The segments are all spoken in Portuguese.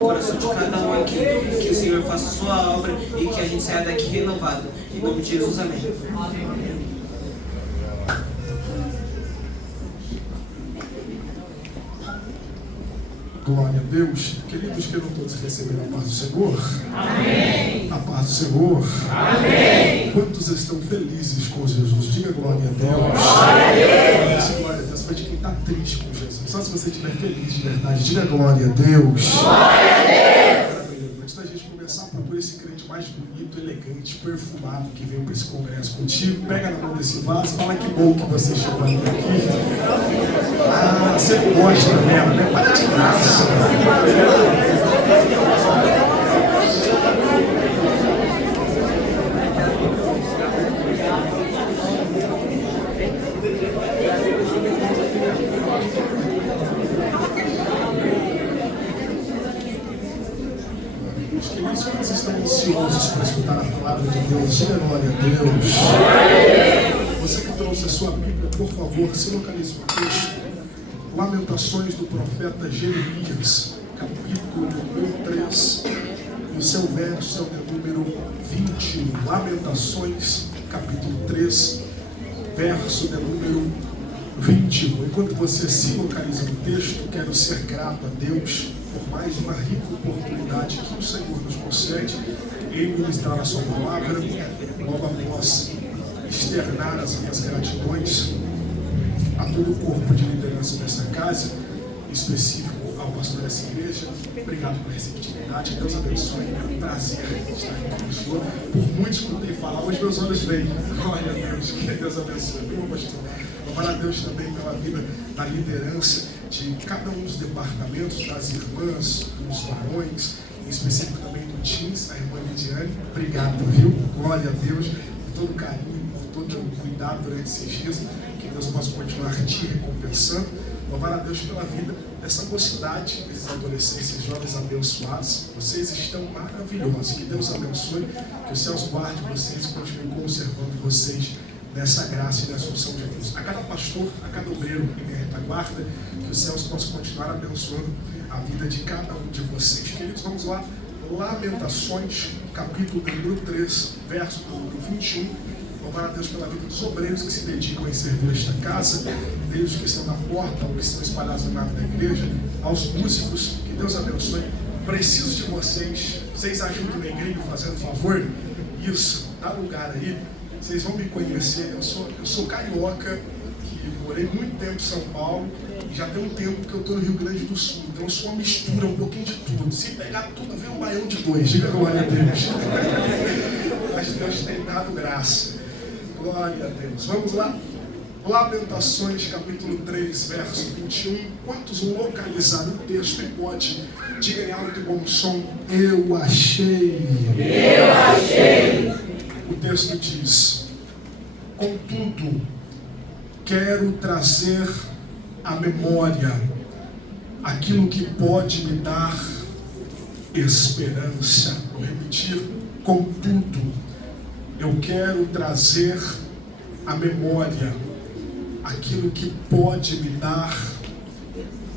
coração de cada um aqui, que o Senhor faça sua obra e que a gente saia daqui renovado. Em nome de Jesus, amém. Glória a Deus. Queridos, queiram todos receber a paz do Senhor. Amém. A paz do Senhor. Amém. Quantos estão felizes com Jesus? Diga glória a Deus. Glória a Deus. Glória a Deus. Mas de quem está triste com Jesus. Só se você estiver feliz de verdade. Diga glória a Deus. Glória a Deus. Antes da gente começar, procure esse crente mais bonito, elegante, perfumado que veio para esse congresso contigo. Pega na mão desse vaso. Fala que bom que você chegou aqui. Ah, você gosta mesmo, né? Para de graça. Os queridos, vocês estão ansiosos para escutar a palavra de Deus. Diga glória a Deus. Você que trouxe a sua Bíblia, por favor, se localize no texto. Lamentações do profeta Jeremias, capítulo número 3, e o seu verso é o número 21. Lamentações, capítulo 3, verso de número 21. Enquanto você se localiza no texto, quero ser grato a Deus por mais uma rica oportunidade que o Senhor nos concede em ministrar a sua palavra, logo após externar as minhas gratidões a todo o corpo de liderança dessa casa, em específico ao pastor dessa igreja. Obrigado pela receptividade, Deus abençoe, é um prazer estar aqui com o Senhor. Por muitos que não têm falado, os meus olhos veem. Glória a Deus, que Deus abençoe. Viu, pastor? Louvar a Deus também pela vida da liderança de cada um dos departamentos, das irmãs, dos varões, em específico também do Teams, a irmã Lidiane. Obrigado, viu? Glória a Deus, por todo o carinho, por todo o cuidado durante esses dias. Que Deus possa continuar te recompensando. Louvar a Deus pela vida dessa mocidade, desses adolescentes e jovens abençoados. Vocês estão maravilhosos. Que Deus abençoe, que os céus guardem vocês e continue conservando vocês nessa graça e nessa unção de Deus. A cada pastor, a cada obreiro em minha retaguarda, que os céus possam continuar abençoando a vida de cada um de vocês. Queridos, vamos lá. Lamentações, capítulo número 3, verso número 21. Louvar a Deus pela vida dos obreiros que se dedicam em servir esta casa, desde os que estão na porta, ou que estão espalhados no nave da igreja, aos músicos, que Deus abençoe. Preciso de vocês, vocês ajudam na igreja fazendo favor? Isso, dá lugar aí, vocês vão me conhecer. Eu sou carioca, que morei muito tempo em São Paulo, e já tem um tempo que eu estou no Rio Grande do Sul, então eu sou uma mistura, um pouquinho de tudo. Se pegar tudo, vem um baião de dois, diga glória a Deus. Mas Deus tem dado graça. Glória a Deus. Vamos lá. Lamentações, capítulo 3, verso 21. Quantos localizaram o texto e pode, diga em alto e bom som, eu achei. Eu achei. O texto diz: contudo, quero trazer à memória aquilo que pode me dar esperança. Vou repetir: contudo, eu quero trazer à memória aquilo que pode me dar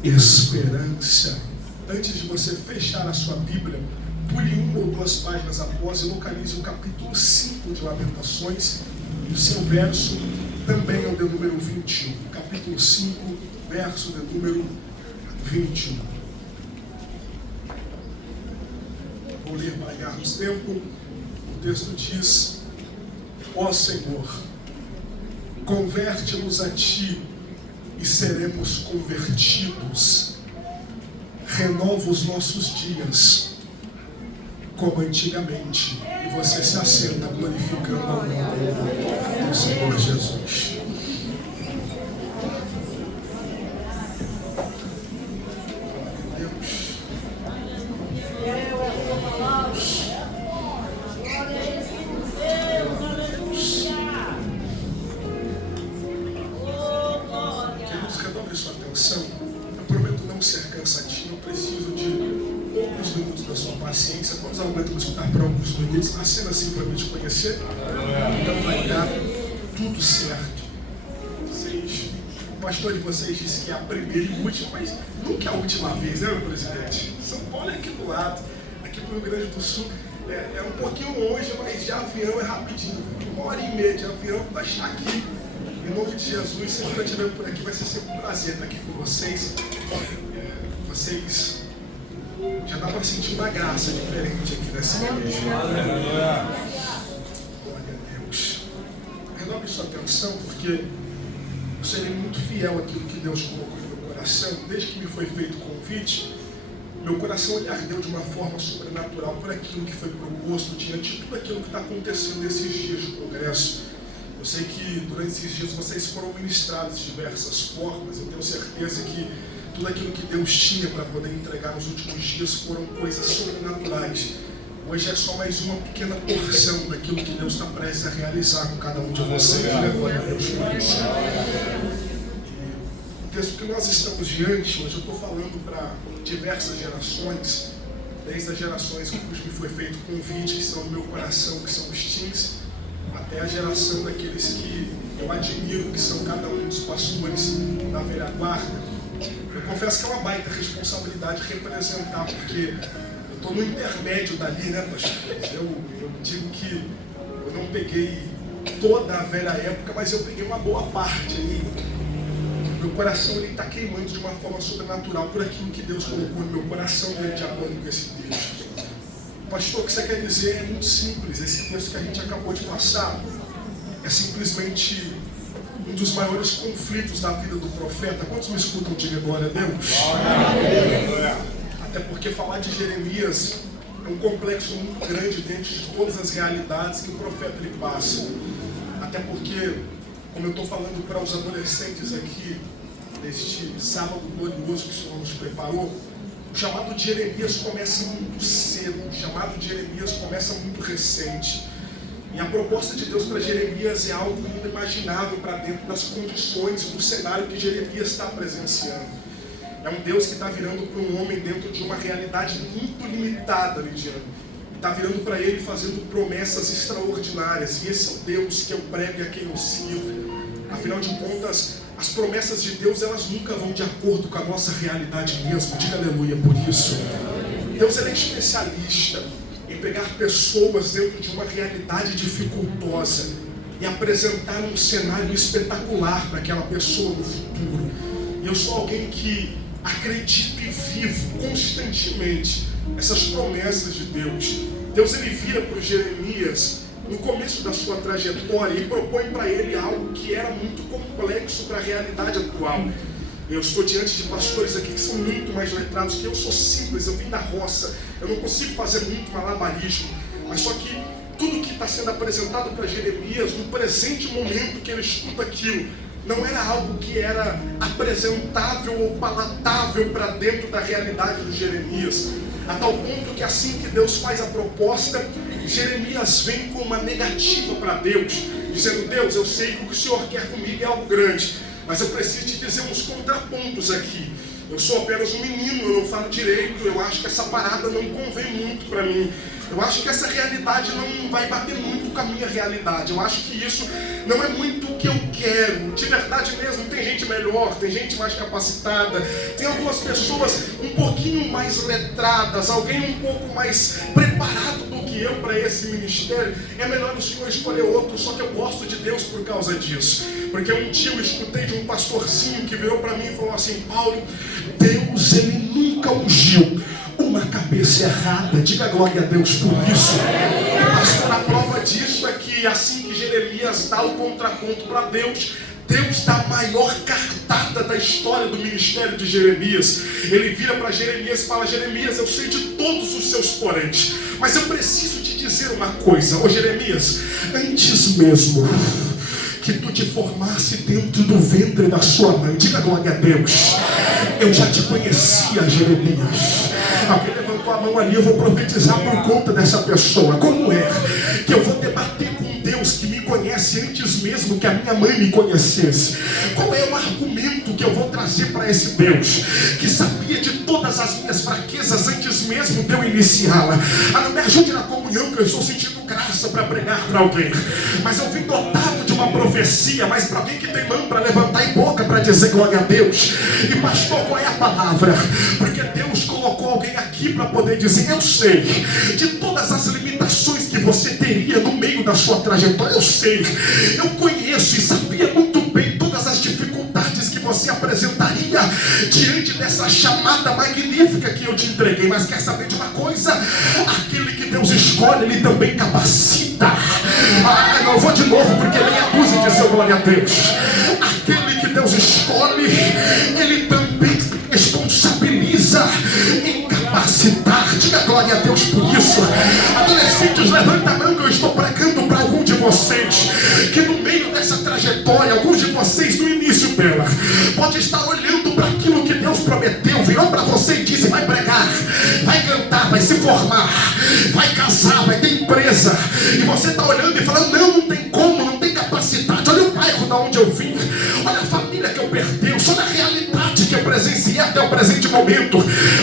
esperança. Antes de você fechar a sua Bíblia, pule uma ou duas páginas após e localize o capítulo 5 de Lamentações, e o seu verso também é o de número 21. Capítulo 5, verso de número 21. Vou ler para ganharmos tempo. O texto diz: ó Senhor, converte-nos a Ti e seremos convertidos. Renova os nossos dias como antigamente. E você se assenta glorificando o nome do Senhor Jesus. Eu prometo não ser cansativo, eu preciso de poucos minutos da sua paciência. Quantos aguentam escutar por alguns minutos? A cena assim para mim te conhecer. Então vai dar tudo certo. O pastor de vocês disse que é a primeira e última, mas nunca é a última vez, né, meu presidente? São Paulo é aqui do lado, aqui pro Rio Grande do Sul. É um pouquinho longe, mas de avião é rapidinho. 1h30 de avião vai estar aqui. Em nome de Jesus, se eu estiver por aqui, vai ser sempre um prazer estar aqui com vocês. Vocês já dá para sentir uma graça diferente aqui nessa igreja. Glória a Deus. Renove sua atenção, porque eu serei muito fiel àquilo que Deus colocou no meu coração. Desde que me foi feito o convite, meu coração ardeu de uma forma sobrenatural por aquilo que foi proposto diante de tudo aquilo que está acontecendo nesses dias de congresso. Eu sei que durante esses dias vocês foram ministrados de diversas formas. Eu tenho certeza que tudo aquilo que Deus tinha para poder entregar nos últimos dias foram coisas sobrenaturais. Hoje é só mais uma pequena porção daquilo que Deus está prestes a realizar com cada um de vocês. Glória a Deus por isso. O texto que nós estamos diante, hoje eu estou falando para diversas gerações, desde as gerações cujo me foi feito convite, que são do meu coração, que são os teens, até a geração daqueles que eu admiro, que são cada um dos pastores da velha guarda. Eu confesso que é uma baita responsabilidade representar, porque eu estou no intermédio dali, né, pastores? Eu digo que eu não peguei toda a velha época, mas eu peguei uma boa parte aí. Meu coração está queimando de uma forma sobrenatural por aquilo que Deus colocou no meu coração de acordo com esse texto. Pastor, o que você quer dizer é muito simples. Esse texto que a gente acabou de passar é simplesmente um dos maiores conflitos da vida do profeta. Quantos me escutam? Diga glória a Deus. Até porque falar de Jeremias é um complexo muito grande dentro de todas as realidades que o profeta lhe passa. Até porque, como eu estou falando para os adolescentes aqui, neste sábado glorioso que o Senhor nos preparou, o chamado de Jeremias começa muito cedo, o chamado de Jeremias começa muito recente. E a proposta de Deus para Jeremias é algo inimaginável para dentro das condições do cenário que Jeremias está presenciando. É um Deus que está virando para um homem dentro de uma realidade muito limitada, Lidiane. Está virando para ele fazendo promessas extraordinárias. E esse é o Deus que eu prego e a quem eu sirvo. Afinal de contas, as promessas de Deus, elas nunca vão de acordo com a nossa realidade mesmo. Diga aleluia por isso. Deus é especialista em pegar pessoas dentro de uma realidade dificultosa e apresentar um cenário espetacular para aquela pessoa no futuro. E eu sou alguém que acredito e vivo constantemente essas promessas de Deus. Deus ele vira para o Jeremias no começo da sua trajetória e propõe para ele algo que era muito complexo para a realidade atual. Eu estou diante de pastores aqui que são muito mais letrados que eu. Sou simples, eu vim da roça, eu não consigo fazer muito malabarismo, mas só que tudo que está sendo apresentado para Jeremias no presente momento que ele escuta aquilo não era algo que era apresentável ou palatável para dentro da realidade do Jeremias, a tal ponto que assim que Deus faz a proposta, Jeremias vem com uma negativa para Deus, dizendo: Deus, eu sei que o que o Senhor quer comigo é algo grande, mas eu preciso te dizer uns contrapontos aqui. Eu sou apenas um menino, eu não falo direito, eu acho que essa parada não convém muito para mim. Eu acho que essa realidade não vai bater muito com a minha realidade. Eu acho que isso não é muito o que eu quero. De verdade mesmo, tem gente melhor, tem gente mais capacitada, tem algumas pessoas um pouquinho mais letradas, alguém um pouco mais preparado do que eu para esse ministério. É melhor o Senhor escolher outro, só que eu gosto de Deus por causa disso. Porque um dia eu escutei de um pastorzinho que virou para mim e falou assim: Paulo, Deus ele nunca ungiu uma cabeça errada. Diga glória a Deus por isso. E pastor, a prova disso é que assim que Jeremias dá o contraponto para Deus, Deus dá a maior cartada da história do ministério de Jeremias. Ele vira para Jeremias e fala: Jeremias, eu sei de todos os seus poréns, mas eu preciso te dizer uma coisa. Ô Jeremias, antes mesmo que tu te formasse dentro do ventre da sua mãe, diga glória a Deus, eu já te conhecia, Jeremias. Alguém levantou a mão ali, eu vou profetizar por conta dessa pessoa. Como é que eu vou debater com Deus que me conhece antes mesmo que a minha mãe me conhecesse? Qual é o argumento que eu vou trazer para esse Deus que sabia de todas as minhas fraquezas antes mesmo de eu iniciá-la? Ah, não me ajude na comunhão que eu estou sentindo graça para pregar para alguém, mas eu vim dotado de uma profecia, mas para alguém que tem mão para levantar e boca para dizer glória a Deus. E pastor, qual é a palavra? Porque Deus colocou alguém aqui aqui para poder dizer: eu sei de todas as limitações que você teria no meio da sua trajetória. Eu sei, eu conheço e sabia muito bem todas as dificuldades que você apresentaria diante dessa chamada magnífica que eu te entreguei. Mas quer saber de uma coisa? Aquele que Deus escolhe, Ele também capacita. Não vou de novo, porque nem acusa de seu glória a Deus. Aquele que Deus escolhe, Ele também responsabiliza em capacitar. Diga glória a Deus por isso. Adolescentes, levanta a mão que eu estou pregando para algum de vocês que no meio dessa trajetória, alguns de vocês no início dela, pode estar olhando para aquilo que Deus prometeu, virou para você e disse: vai pregar, vai cantar, vai se formar, vai casar, vai ter empresa, e você está olhando e falando: não tem como, não tem capacidade. Olha o bairro da onde eu vim, olha a família que eu pertenço, olha a realidade que eu presenciei até o presente momento.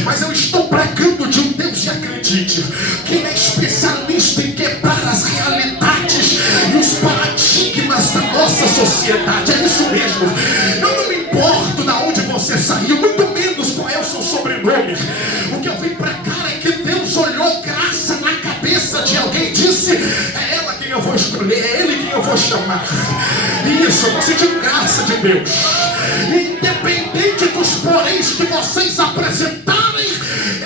Mas eu estou pregando de um Deus, e acredite, quem é especialista em quebrar as realidades e os paradigmas da nossa sociedade. É isso mesmo. Eu não me importo de onde você saiu, muito menos qual é o seu sobrenome. O que eu vim pregar é que Deus olhou graça na cabeça de alguém e disse: é ela quem eu vou escolher, é ele quem eu vou chamar. Isso, eu vou sentir graça de Deus. Independente dos poréns que vocês apresentarem,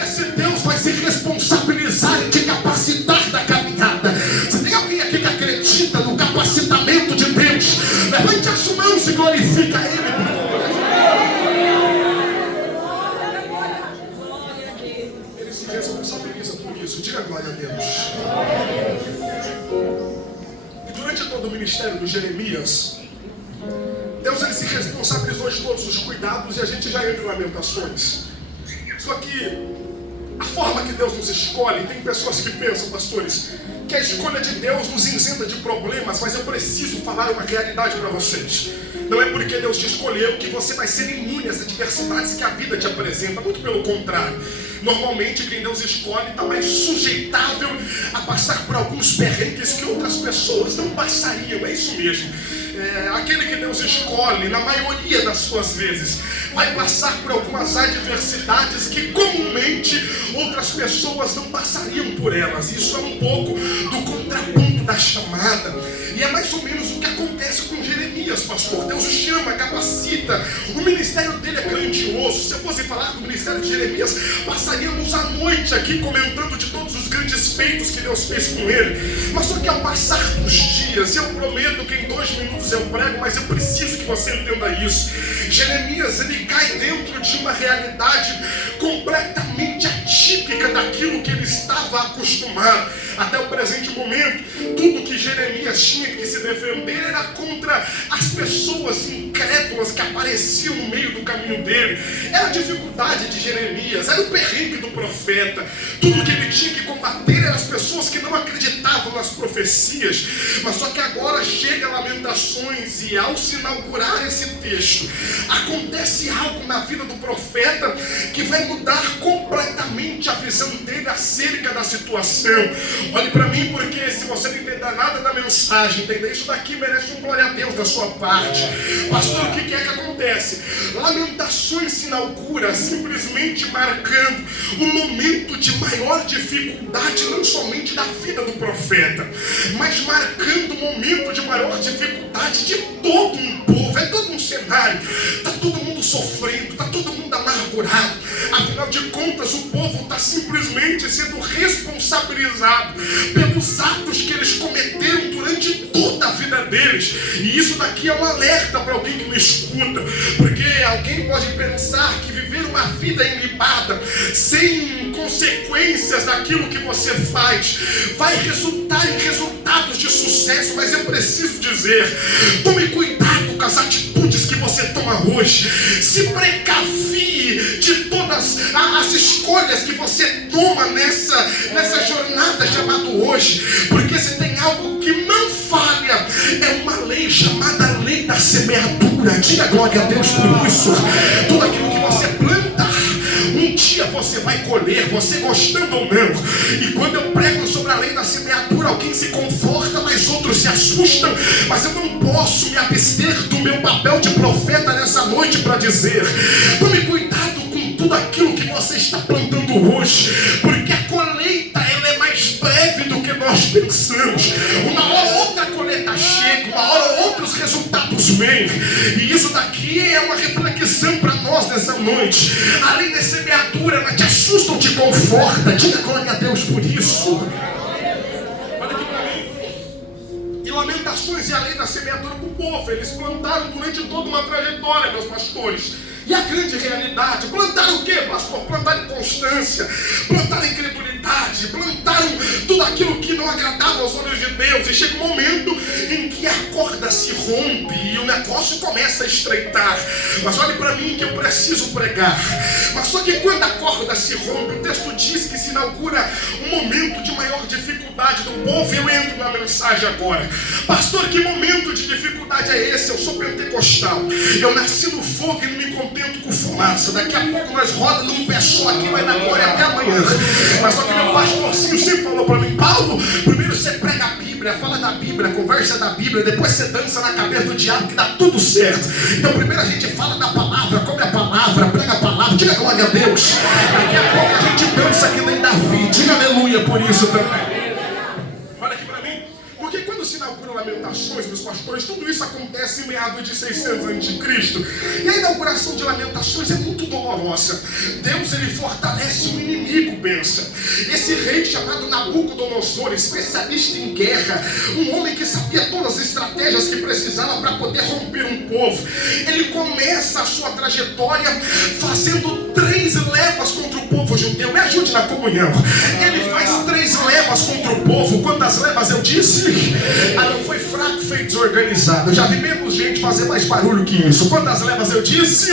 esse Deus vai se responsabilizar em te capacitar da caminhada. Se tem alguém aqui que acredita no capacitamento de Deus, levante as mãos e glorifica Ele. Ele se responsabiliza por isso. Diga glória a Deus. E durante todo o ministério do Jeremias, Deus, ele se responsabilizou de todos os cuidados, e a gente já entra em Lamentações. Só que a forma que Deus nos escolhe, tem pessoas que pensam, pastores, que a escolha de Deus nos isenta de problemas, mas eu preciso falar uma realidade para vocês. Não é porque Deus te escolheu que você vai ser imune às adversidades que a vida te apresenta, muito pelo contrário. Normalmente quem Deus escolhe está mais sujeitável a passar por alguns perrengues que outras pessoas não passariam. É isso mesmo. Aquele que Deus escolhe, na maioria das suas vezes, vai passar por algumas adversidades que comumente outras pessoas não passariam por elas. Isso é um pouco do contraponto da chamada. E é mais ou menos o que acontece com Jeremias, pastor. Deus o chama, capacita. O ministério dele é grandioso. Se eu fosse falar do ministério de Jeremias, passaríamos a noite aqui comentando de todos os grandes feitos que Deus fez com ele. Mas só que ao passar dos dias, eu prometo que em 2 minutos eu prego, mas eu preciso que você entenda isso. Jeremias, ele cai dentro de uma realidade completamente atípica daquilo que ele estava acostumado. Até o presente momento, tudo que Jeremias tinha que se defender era contra as pessoas incrédulas que apareciam no meio do caminho dele. Era a dificuldade de Jeremias, era o perrengue do profeta. Tudo que ele tinha que combater eram as pessoas que não acreditavam nas profecias. Mas só que agora chega Lamentações, e ao se inaugurar esse texto, acontece algo na vida do profeta que vai mudar completamente a visão dele acerca da situação. Olhe para mim, porque se você não entender nada da mensagem, entender isso daqui merece um glória a Deus da sua parte. Pastor, o que é que acontece? Lamentações se inaugura simplesmente marcando um momento de maior dificuldade, não somente da vida do profeta, mas marcando um momento de maior dificuldade de todo um povo. É todo um cenário, está todo mundo sofrendo, está todo mundo amargurado. Afinal de contas, o povo está simplesmente sendo responsabilizado pelos atos que eles cometeram durante toda a vida deles. E isso daqui é um alerta para alguém que me escuta, porque alguém pode pensar que viver uma vida ilibada, sem consequências daquilo que você faz, vai resultar em resultados de sucesso. Mas eu preciso dizer, tome cuidado com as atitudes que você toma hoje. Se precavie de todas as escolhas que você toma nessa jornada chamada hoje, porque se tem algo que não falha, é uma lei chamada lei da semeadura. Diga glória a Deus por isso. Tudo aquilo que você planta, um dia você vai colher, você gostando ou não. E quando eu prego sobre a lei da semeadura, alguém se conforta, mas outros se assustam. Mas eu não posso me abster do meu papel de profeta nessa noite para dizer: tome cuidado com tudo aquilo que você está plantando hoje, porque a colheita ela é mais breve do que nós pensamos. Uma hora ou outra a colheita chega, uma hora ou outra os resultados vêm, e isso daqui é uma reflexão para nós nessa noite. Além de semeadura, ela te assusta ou te conforta. Diga glória a Deus por isso. Olha aqui para mim. E Lamentações e a lei da semeadura para o povo. Eles plantaram durante toda uma trajetória, meus pastores. E a grande realidade, plantaram o quê, pastor? Plantaram inconstância, plantaram incredulidade, plantaram tudo aquilo que não agradava aos olhos de Deus. E chega um momento em que a corda se rompe e o negócio começa a estreitar. Mas olhe para mim que eu preciso pregar. Mas só que quando a corda se rompe, o texto diz que se inaugura um momento de maior dificuldade do povo. Eu entro na mensagem agora. Pastor, que momento de dificuldade é esse? Eu sou pentecostal, eu nasci no fogo e não me contento com fumaça. Daqui a pouco nós roda num pé só aqui, vai dar glória até amanhã. Mas só que meu pastorzinho sempre falou para mim: Paulo, primeiro você prega a Bíblia, fala da Bíblia, conversa da Bíblia, depois você dança na cabeça do diabo que dá tudo certo. Então primeiro a gente fala da palavra, come a palavra, prega a palavra, diga glória a Deus. Daqui a pouco a gente dança que nem Davi, diga aleluia por isso também. Olha aqui para mim, porque quando se inaugura Lamentações, meus pastores, tudo isso acontece em meados de 600 a.C. E a inauguração de Lamentações é muito dolorosa. Deus, ele fortalece o inimigo, pensa. Esse rei chamado Nabucodonosor, especialista em guerra, um homem que sabia todas as estratégias que precisava para poder romper um povo, ele começa a sua trajetória fazendo 3 levas contra o povo judeu. Me ajude na comunhão. Ele faz 3 levas contra o povo. Quantas levas eu disse? Não foi fraco, feito desorganizado. Eu já vi menos gente fazer mais barulho que isso. Quantas levas eu disse?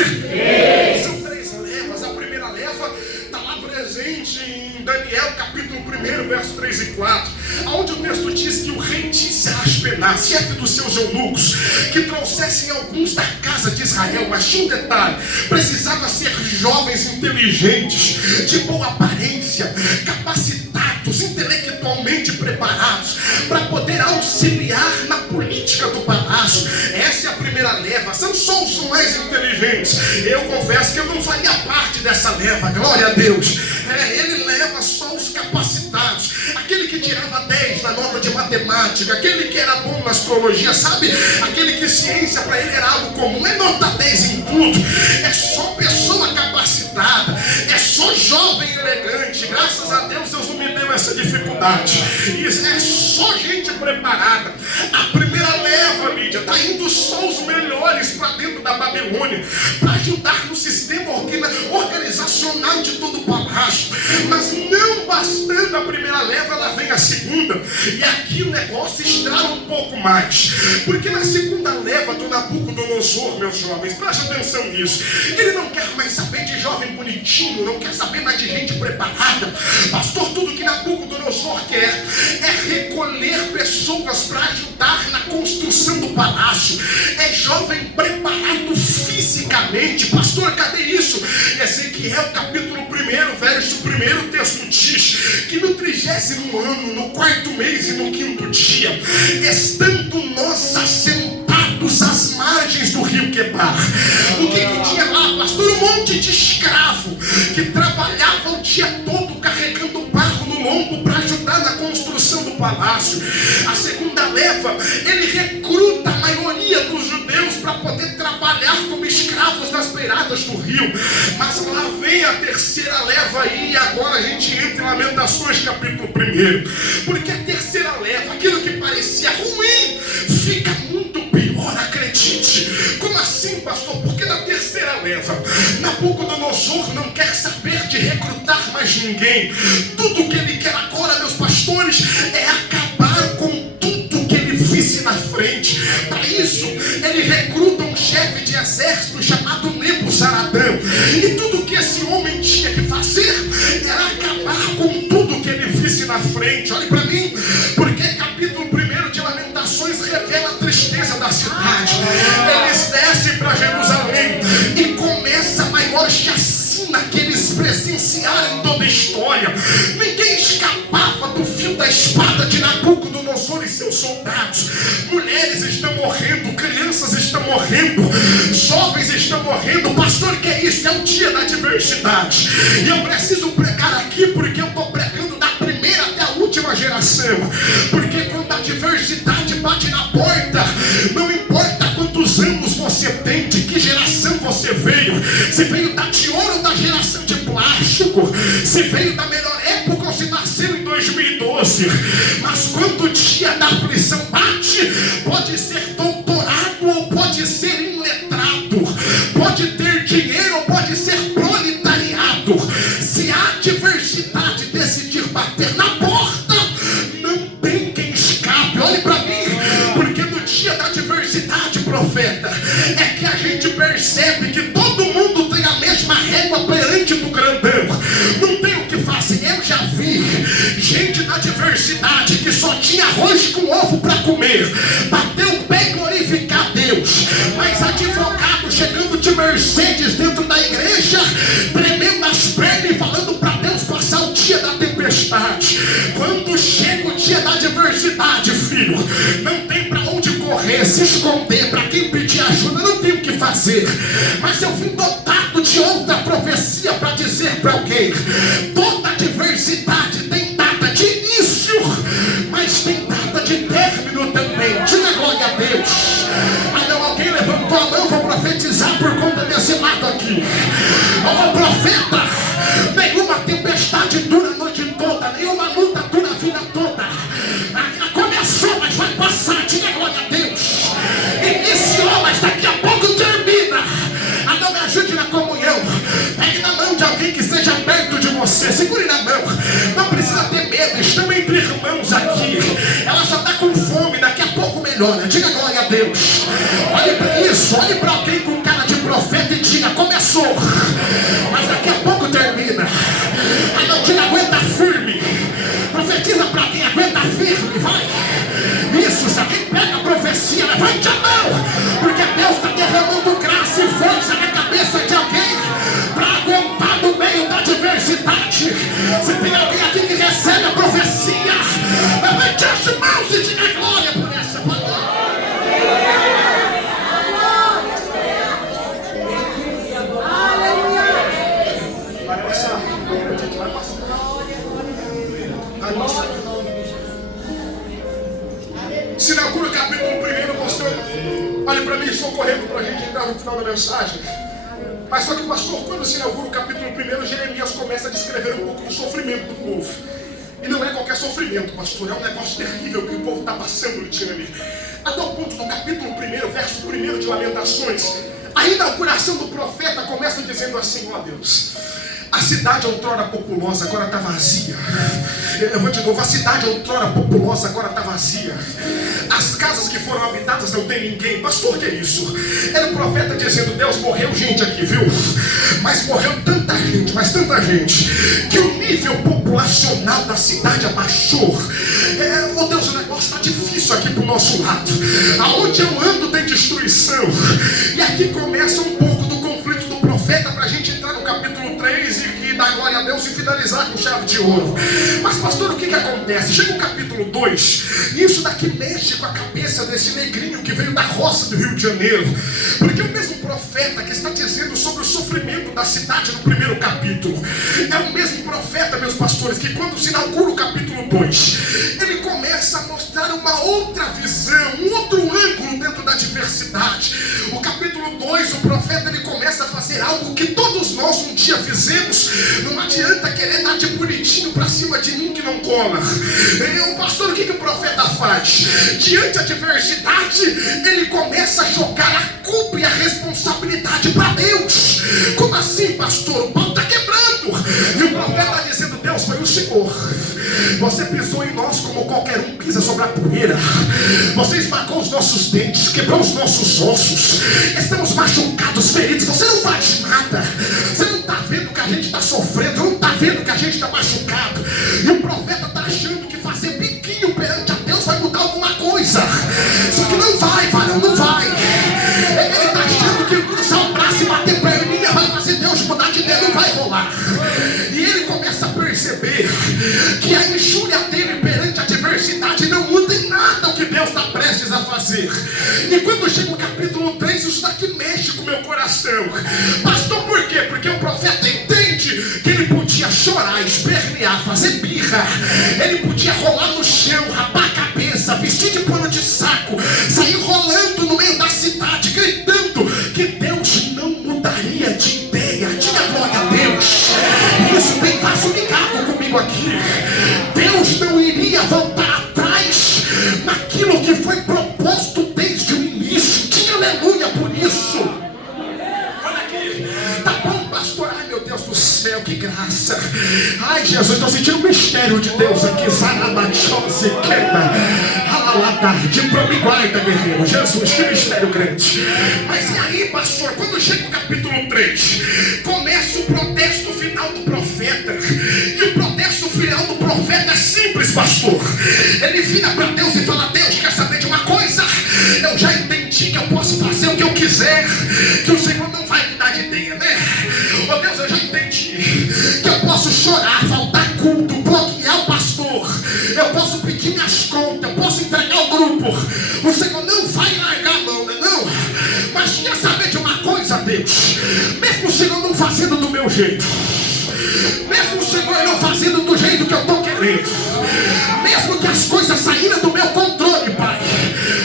São 3 levas. A primeira leva está lá presente em Daniel capítulo 1, verso 3 e 4, onde o texto diz que o rei disse a Aspenaz, chefe dos seus eunucos, que trouxessem alguns da casa de Israel. Mas tinha um detalhe: precisava ser jovens inteligentes, de boa aparência, capacitados, intelectualmente preparados, para poder auxiliar na política do palácio. Essa é a primeira leva. São só os mais inteligentes. Eu confesso que eu não faria parte dessa leva, glória a Deus. Ele leva só os capacitados, aquele que tirava 10 na nota de matemática, aquele que era bom na astrologia, sabe? Aquele que ciência para ele era algo comum. É nota 10 em tudo. É só pessoa capacitada, é só jovem elegante. Graças a Deus, Deus não me deu essa dificuldade. Isso é só gente preparada. A primeira leva, mídia, está indo só os melhores para dentro da Babilônia, para ajudar no sistema organizacional de todo o palácio. Mas não bastando a primeira leva, ela vem a segunda. E aqui o negócio estraga um pouco mais, porque na segunda leva do Nabucodonosor, meus jovens, preste atenção nisso, ele não quer mais saber de jovem bonitinho, não quer saber mais de gente preparada. Pastor, tudo que Nabucodonosor quer é recolher pessoas para ajudar na construção do palácio. É jovem preparado fisicamente. Pastor, cadê isso? Ezequiel capítulo 1, verso 1, o texto diz que no 30º ano, no 4º mês e no 5º dia, estando nós assentados às margens do rio Quebar. O que tinha lá, pastor? Um monte de escravo que trabalhava o dia todo carregando barro no lombo para ajudar na construção do palácio. A segunda leva, ele recruta a maioria dos judeus para poder trabalhar como escravos nas beiradas do rio. Mas lá vem a terceira leva aí, e agora a gente entra em Lamentações capítulo 1. Porque a terceira leva, aquilo que parecia ruim, fica muito pior, acredite. Como assim, pastor? Porque na terceira leva, Nabucodonosor não quer saber de recrutar mais ninguém. Tudo que ele quer agora, meus pastores, é acabar com tudo que ele visse na frente. Para isso, ele recruta um chefe de exército chamado Nebuzaradã. E tudo que esse homem tinha que fazer era acabar com tudo que ele visse na frente. Olhe para mim, porque capítulo 1 de Lamentações revela a tristeza da cidade. Eles descem para Jerusalém e começa a maior chacina que eles presenciaram em toda a história. Ninguém escapava do fio da espada de Nabucodonosor e seus soldados. Mulheres estão morrendo, crianças estão morrendo, jovens jovens estão morrendo. Pastor, que é isso? É o dia da adversidade. E eu preciso pregar aqui porque eu estou pregando da primeira até a última geração. Porque quando a adversidade bate na porta, não importa quantos anos você tem, de que geração você veio, se veio da de ouro ou da geração de plástico, se veio da melhor época ou se nasceu em 2012, mas quando o dia da aflição bate, pode ser doutorado ou pode ser iletrado, pode ter dinheiro ou pode ser proletariado. Se a adversidade decidir bater na porta, não tem quem escape. Olhe para mim, porque no dia da adversidade, profeta, é que a gente percebe que todo mundo tem a mesma régua perante do grandão. Não tem o que fazer. Eu já vi gente na adversidade que só tinha arroz com ovo para comer, bater o pé e glorificar a Deus. Mas advogado chegando de Mercedes dentro da igreja, tremendo as pernas e falando para Deus passar o dia da tempestade. Quando chega o dia da adversidade, filho, não tem para onde correr, se esconder. Para quem pedir ajuda, não tem o que fazer. Mas eu vim dotado de outra profecia para dizer para alguém: toda adversidade tem data de início, mas tem data de término também. Diga glória a Deus. Ah não, alguém levantou a mão, vou profetizar por conta desse lado aqui. Ó profeta, nenhuma tempestade dura a noite toda, nenhuma luta dura a vida toda. Começou, mas vai passar. Diga glória a Deus. Iniciou, mas daqui a pouco termina. Ah não, me ajude na comunhão. Pegue na mão de alguém que esteja perto de você, segure na mão. Não precisa ter medo, estamos entre irmãos aqui. Ela já está com fome, daqui a pouco melhora. Diga glória a Deus. Olhe para isso, olhe para alguém com cara de profeta e diga: começou, mas daqui a pouco termina. Aí não, diga: aguenta firme. Profetiza para quem aguenta firme, vai. Isso, se alguém pega a profecia, levante a mão, porque Deus está derramando graça e força na cabeça de alguém para aguentar no meio da adversidade. Se tem alguém aqui que recebe a profecia, levante as mãos e diga glória por essa palavra. Vai passar. Vai passar. Se inaugura o capítulo 1, pastor. Olhe para mim, estou correndo para a gente entrar no final da mensagem. Mas só que, pastor, quando se inaugura o capítulo 1, Jeremias começa a descrever um pouco do sofrimento do povo. E não é qualquer sofrimento, pastor, é um negócio terrível que o povo está passando, Litiane. Até o ponto do capítulo 1, verso 1 de Lamentações, a inauguração do profeta começa dizendo assim: ó Deus, a cidade outrora populosa agora está vazia. Eu vou de novo: a cidade outrora populosa agora está vazia. As casas que foram habitadas não tem ninguém. Pastor, que é isso? Era o profeta dizendo: Deus, morreu gente aqui, viu? Mas morreu tanta gente, mas tanta gente, que o nível populacional da cidade abaixou. Oh Deus, o negócio está difícil aqui pro nosso lado. Aonde eu ando tem destruição. E aqui começa um pouco do conflito do profeta para a gente entrar no capítulo 3 e dar glória a Deus e finalizar com chave de ouro. Mas pastor, o que acontece? Chega o capítulo 2 e isso daqui mexe com a cabeça desse negrinho que veio da roça do Rio de Janeiro. Porque o mesmo profeta que está dizendo sobre o sofrimento da cidade no primeiro capítulo é o mesmo profeta, meus pastores, que quando se inaugura o capítulo 2, ele começa a mostrar uma outra visão, um outro ângulo dentro da diversidade. O capítulo 2, o profeta ele começa a fazer algo que todos nós um dia fizemos. Não adianta querer dar de bonitinho para cima de mim que não cola. O pastor, o que o profeta faz? Diante da adversidade, ele começa a jogar a culpa e a responsabilidade para Deus. Como assim, pastor? O pau está quebrando. E o profeta está dizendo: Deus, foi o Senhor. Você pisou em nós como qualquer um pisa sobre a poeira. Você esmagou os nossos dentes, quebrou os nossos ossos. Estamos machucados, feridos. Você não faz nada. Você não está vendo que a gente está sofrendo, não está vendo que a gente está machucado. E o profeta está achando que fazer biquinho perante a Deus vai mudar alguma coisa. Só que não vai, varão, não vai. Ele está achando que cruzar o braço e bater perninha vai fazer Deus mudar de ideia, não vai rolar. E ele começa a perceber que a injúria dele perante a adversidade não muda em nada o que Deus está prestes a fazer. E quando chega o capítulo capítulo 3, isso daqui mexe com o meu coração. Pastor, por quê? Porque o profeta entende que ele podia chorar, espernear, fazer birra, ele podia rolar no chão, rapar a cabeça, vestir de pano de saco, sair rolando no meio da cidade, gritando que Deus não mudaria de ideia. Diga glória a Deus. Isso tem vaso ligado comigo aqui. Deus não iria voltar atrás naquilo que foi proposto desde o início. Diga aleluia por isso. Olha aqui. Tá bom, pastor? Ai, meu Deus do céu, que graça. Ai, Jesus, estou sentindo o mistério de Deus aqui. Sarabachose, queda. Alaladade, para me guarda, guerreiro. Jesus, que mistério grande. Mas e aí, pastor, quando chega o capítulo 3, começa o protesto final do profeta. E o protesto final do profeta é simples, pastor. Ele vira para Deus e fala: Deus, quer saber de uma coisa? Eu já entendi que eu posso fazer o que eu quiser, que o Senhor não vai me dar de ideia, né? Oh Deus, eu já entendi que eu posso chorar, faltar culto, bloquear o pastor, eu posso pedir minhas contas, eu posso entregar o grupo. O Senhor não vai largar a mão, né? Não. Mas quer saber de uma coisa, Deus? Mesmo o Senhor não fazendo do meu jeito, mesmo o Senhor não fazendo do jeito que eu estou querendo, mesmo que as coisas saíram do meu controle, Pai,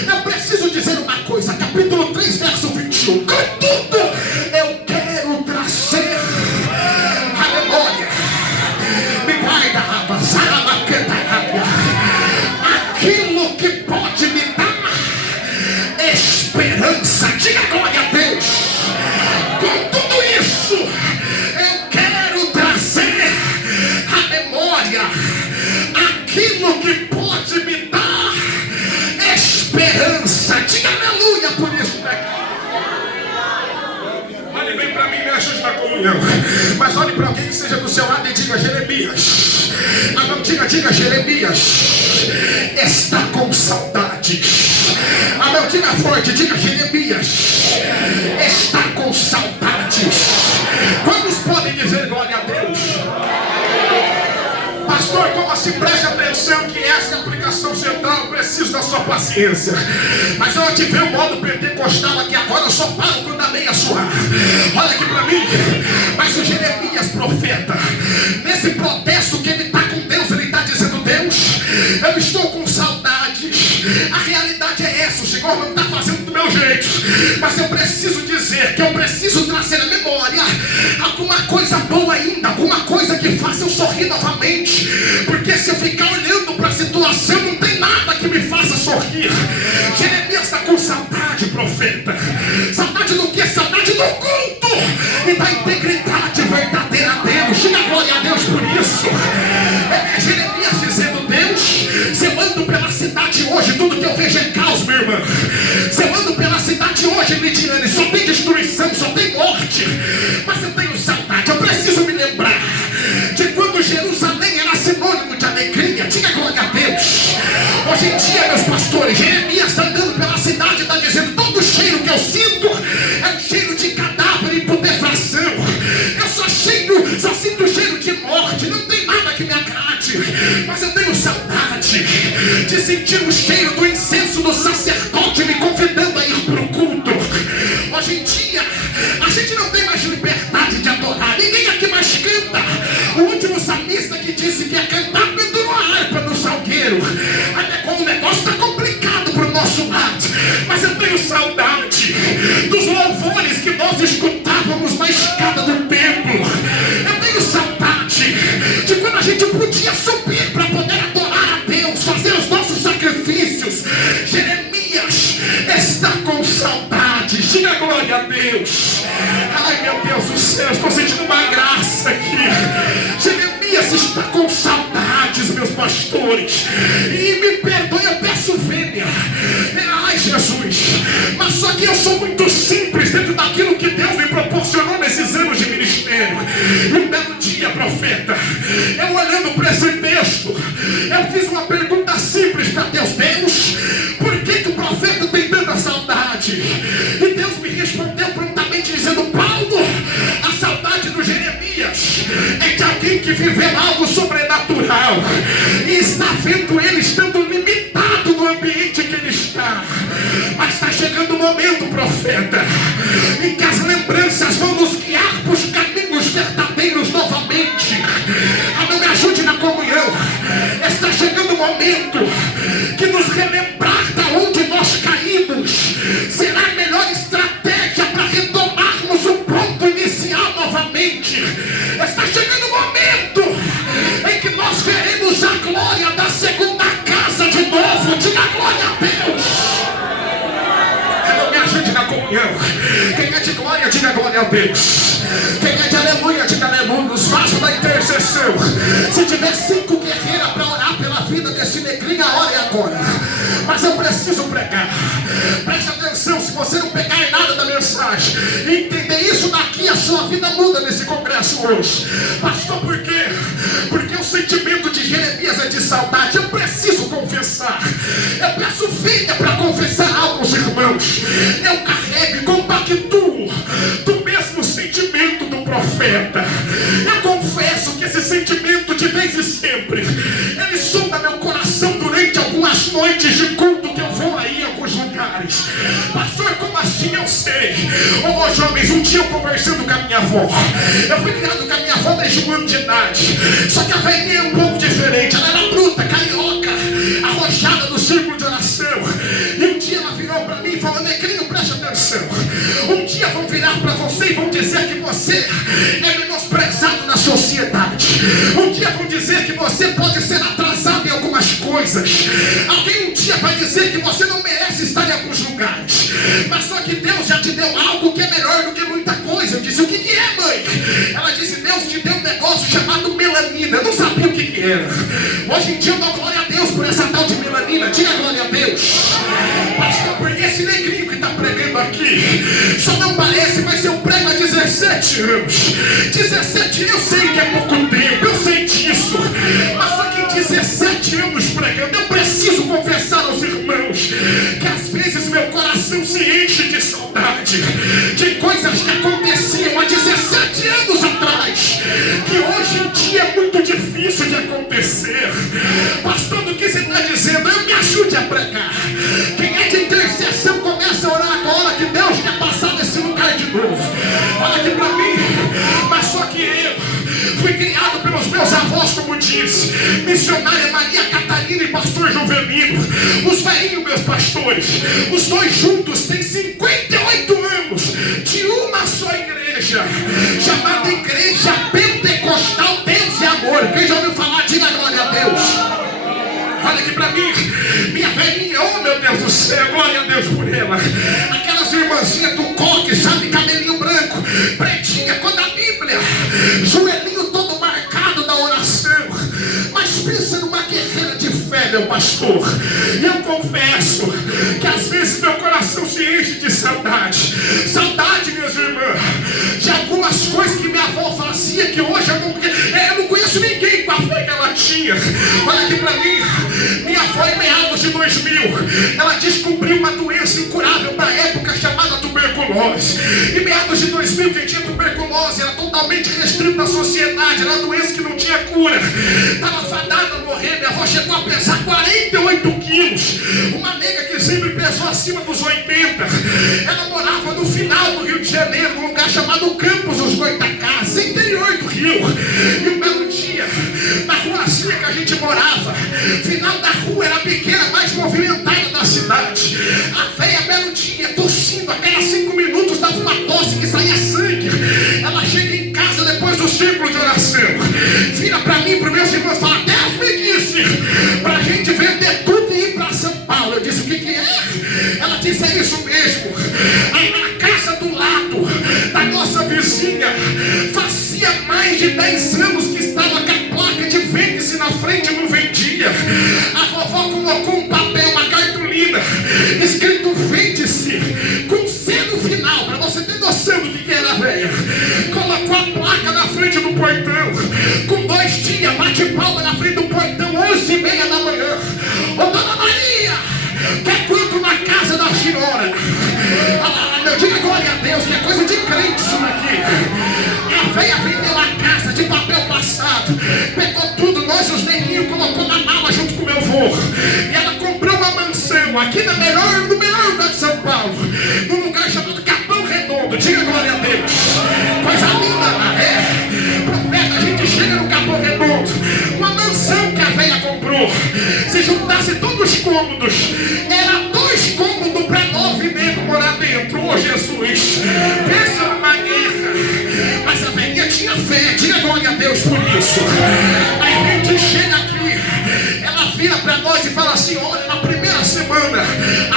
eu preciso dizer uma coisa. Capítulo 3, verso 21. Contudo, eu quero trazer a memória. Me guarda, rapaz, aquilo que pode me dar esperança. Diga glória a Deus. Com tudo isso, eu quero trazer a memória aquilo que pode me dar esperança. Diga aleluia por isso daqui. Olhe bem para mim e me ajude na comunhão. Mas olhe para alguém que seja do seu lado e diga: Jeremias. Ah, não, diga Jeremias está com saudade. Ah, não, diga forte, diga: Jeremias está com saudade. Quantos podem dizer glória a Deus? Pastor, como assim? Preste atenção que essa é a aplicação central. Eu preciso da sua paciência. Mas eu ativei o modo pentecostal aqui agora. Eu só paro quando a meia suar. Olha aqui pra mim. Mas o Jeremias, profeta, nesse protesto que ele está com Deus, ele está dizendo: Deus, eu estou com saudade. A realidade é essa: o Senhor não está fazendo do meu jeito, mas eu preciso dizer que eu preciso trazer à memória alguma coisa boa ainda, alguma coisa que faça eu sorrir novamente. Porque se eu ficar olhando para a situação, não tem nada que me faça sorrir. Jeremias está com saudade, profeta. Saudade do que? Saudade do culto e da integridade verdadeira a Deus. Diga glória a Deus por isso. É Jeremias dizendo: Deus, se eu ando pela cidade hoje, tudo que eu vejo é caos, meu irmão. Se eu ando pela cidade hoje, Midiane, só tem destruição, só tem morte. Mas eu tenho saudade, eu preciso me lembrar de quando Jerusalém era sinônimo de alegria. Diga glória a Deus. Hoje em dia, meus pastores, Jeremias está andando pela cidade e está dizendo: todo cheiro que eu sinto é um cheiro de cadáver e putrefação. Eu só sinto cheiro de morte. Não tem nada que me agrade. Mas eu tenho saudade de sentir o cheiro do incenso do sacerdote me convidando a ir para o culto. Hoje em dia, a gente não tem mais liberdade de adorar. Ninguém aqui mais canta. O último salmista que disse que ia cantar pendurou a harpa no salgueiro. Até como o negócio está complicado para o nosso lado. Mas eu tenho saudade dos louvores que nós escutávamos na escada do templo. Eu tenho saudade de quando a gente podia subir para poder adorar a Deus, fazer os nossos sacrifícios. Jeremias está com saudade. Diga glória a Deus. Ai, meu Deus do céu, estou sentindo uma graça aqui. Jeremias está com saudades, meus pastores. E me perdoe, eu peço vênia. Ai, Jesus. Mas só que eu sou muito simples dentro daquilo que Deus me proporcionou nesses anos de ministério. E um belo dia, profeta, eu olhando para esse texto, eu fiz uma pergunta simples para Deus: Deus, por que o profeta tem tanta saudade? E Deus me respondeu prontamente dizendo: Paulo, a saudade do Jeremias é de alguém que viveu algo sobrenatural e está vendo ele estando limitado no ambiente que ele está. Mas está chegando um momento, profeta, em que as lembranças vão nos guiar para os caminhos verdadeiros novamente. Não me ajude na comunhão. Está chegando o momento que nos relembrar da onde nós caímos será a melhor estratégia para retomarmos o ponto inicial novamente. Está chegando o momento em que nós veremos a glória da segunda casa de novo. Diga glória a Deus. Não me ajude na comunhão. Quem é de glória, diga glória a Deus. Quem é de aleluia, diga aleluia. Os vasos da intercessão. Se tiver 5 guerreiras para orar pela vida desse negrinho, a hora é agora. Mas eu preciso pregar. Preste atenção, se você não pegar em nada da mensagem e entender isso daqui, a sua vida muda nesse congresso hoje. Pastor, por quê? Porque o sentimento de Jeremias é de saudade. Eu preciso confessar. Eu peço vida para confessar algo aos irmãos. Eu carrego e compactuo do mesmo sentimento do profeta. Eu confesso que esse sentimento, de vez em sempre, ele sonda meu coração durante algumas noites de culto que eu vou aí em alguns lugares. Pastor, como assim? Eu sei. Ô jovens, um dia eu conversando com a minha avó. Eu fui criado com a minha avó desde 1 ano de idade. Só que a velhinha é um pouco diferente. Ela era bruta, carioca, arrojada no círculo de oração. E um dia ela virou para mim e falou: negrinho, preste atenção. Um dia vão virar para você e vão dizer que você é menosprezado na sociedade. Um dia vão dizer que você pode ser atrasado em algumas coisas. Alguém um dia vai dizer que você não merece estar em alguns lugares. Mas só que Deus já te deu algo que é melhor do que muita coisa. Eu disse: o que é, mãe? Ela disse: Deus te deu um negócio chamado melanina. Eu não sabia o que era. Hoje em dia eu dou glória a Deus por essa tal de melanina. Diga glória a Deus. Pastor, porque esse negrinho que está pregando aqui só não parece, mas eu prego há 17 anos. 17 eu sei que é pouco tempo, eu sei disso. Mas só que em 17 anos pregando, eu preciso confessar aos irmãos que às vezes meu coração se enche de saudade de coisas que aconteciam há 17 anos atrás, que hoje em dia é muito difícil de acontecer. Pastor, do que você está dizendo? Eu me ajude a pregar. Quem é de intercessão começa a orar agora que Deus quer passar nesse lugar de novo. Olha aqui para mim. Mas só que eu fui criado pelos meus avós, como disse, missionária Maria Catarina e pastor Jovelino. Os velhinhos, meus pastores, os dois juntos têm 58 anos de uma só igreja, chamada Igreja Pentecostal Deus e Amor. Quem já ouviu falar, diga glória a Deus. Olha aqui pra mim, minha velhinha, oh meu Deus do céu, glória a Deus por ela. Aquelas irmãzinhas do coque, sabe, cabelinho branco, pretinha, quando a Bíblia, joelhinho todo marcado da oração. Mas pensa numa guerreira de fé, meu pastor. E eu confesso que às vezes meu coração se enche de saudade. Saudade, minhas irmãs, de algumas coisas que minha avó fazia, que hoje eu não conheço ninguém com a fé que ela tinha. Olha aqui pra mim, minha avó em meados de 2000, ela descobriu uma doença incurável da época chamada tuberculose. Em meados de 2000, quem tinha tuberculose era totalmente restrito na sociedade, era uma doença que não tinha cura, estava fadada a morrer. Minha avó chegou a pesar 48 quilos, uma nega que sempre pesou acima dos 80. Ela morava no final do Rio de Janeiro, num lugar chamado Campos dos Goitacás, interior do Rio. E um belo dia, na ruazinha que a gente morava, final da rua era a pequena mais movimentada da cidade. A velha, belo dia, tossindo, a cada 5 minutos dava uma tosse que saía sangue. Ela chega em casa depois do círculo de oração, vira pra mim, pro meus irmãos, fala: Deus me disse pra gente vender tudo e ir pra São Paulo. Eu disse: o que é? Ela disse: é isso mesmo. Aí na casa do lado da nossa vizinha, fazia mais de 10 anos que estava com a placa de vende-se na frente e não vendia. A vovó colocou um papel, uma cartolina, escrito vende-se, com C no final, para você ter noção do que era, velha. Colocou a placa na frente do portão, com 2 dias, bate palma na frente do portão, 11h30 da manhã. Ô dona Maria, quer quanto na casa da senhora? Eu digo glória a Deus, que é coisa de crente isso daqui. A velha vendeu a casa de papel passado, pegou tudo, nós os neguinhos, colocou na mala junto com o meu avô. E ela comprou uma Se juntasse todos os cômodos, era 2 cômodos para 9 negros morar dentro. Ô Jesus, pensa numa guerra. Mas a velhinha tinha fé, diga glória a Deus por isso. A gente chega aqui, ela vira para nós e fala assim: olha, na primeira semana,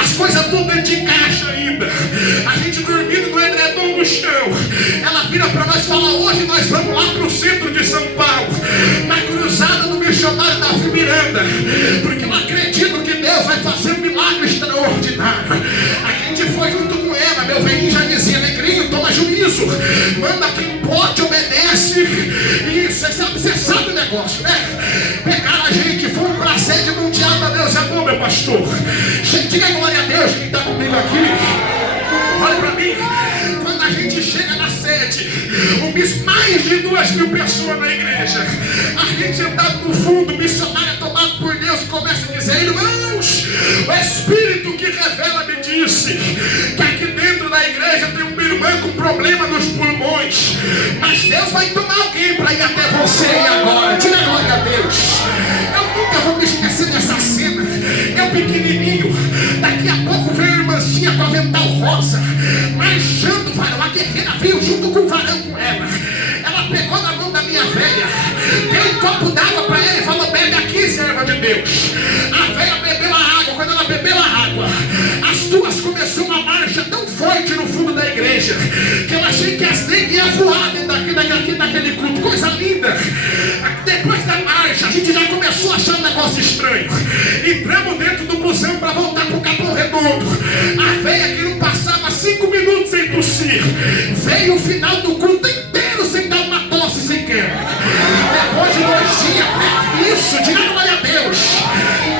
as coisas tudo dentro de caixa ainda, a gente dormindo no edredom no chão. Ela vira para nós e fala: hoje nós vamos lá para o centro de São Paulo, na cruzada do missionário Davi Miranda, porque eu acredito que Deus vai fazer um milagre extraordinário. A gente foi junto com ela. Meu velhinho já dizia: negrinho, toma juízo, manda quem pode, obedece. E você sabe o negócio, né? Pegaram a gente, foram para a sede mundial da Deus é bom, meu pastor. Diga glória a Deus quem está comigo aqui. Olha para mim. Quando a gente chega na sede, mais de 2.000 pessoas na igreja, a gente sentado no fundo, o missionário é tomado por Deus, começa a dizer: irmãos, o Espírito que revela me disse que aqui dentro da igreja tem uma irmã com problema nos pulmões, mas Deus vai tomar alguém para ir até você e agora. Diga glória a Deus. Eu nunca vou me esquecer dessa cena. Eu pequenininho, daqui a pouco veio a irmãzinha com avental rosa, marchando, varão. A guerreira veio junto com o varão com ela. Ela pegou na mão da minha velha, deu um copo d'água para ela e falou: bebe aqui, serva de Deus. A velha bebeu a água. Quando ela bebeu a água, as duas começou uma marcha tão forte no fundo da igreja que eu achei que as negras iam voar dentro daquele culto. Coisa linda. Depois da marcha, a gente já começou a achar um negócio estranho. Entramos dentro do busão para voltar pro Capão Redondo. A velha que não passava 5 minutos sem tossir, veio o final do culto inteiro sem dar uma tosse sequer. Depois de 2 dias, isso, diga glória a Deus.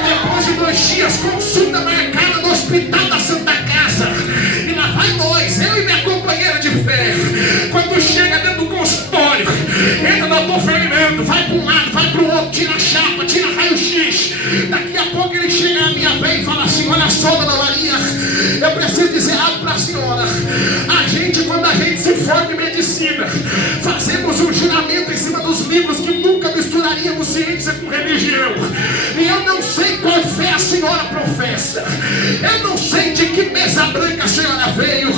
Depois de 2 dias, consulta marcada no hospital da Santa Casa. E lá vai nós, eu e minha companheira de fé. Quando chega dentro do consultório, entra o doutor Fernando, vai para um lado, vai para o outro, tira a chapa, tira raio-x. Daqui a pouco ele chega na minha vez e fala assim: olha só, dona Maria, eu preciso dizer algo para a senhora. A gente, quando a gente se forma em medicina, fazemos um juramento em cima dos livros que nunca misturaríamos ciência com religião. E eu não sei qual fé a senhora professa. Eu não sei de que mesa branca a senhora veio.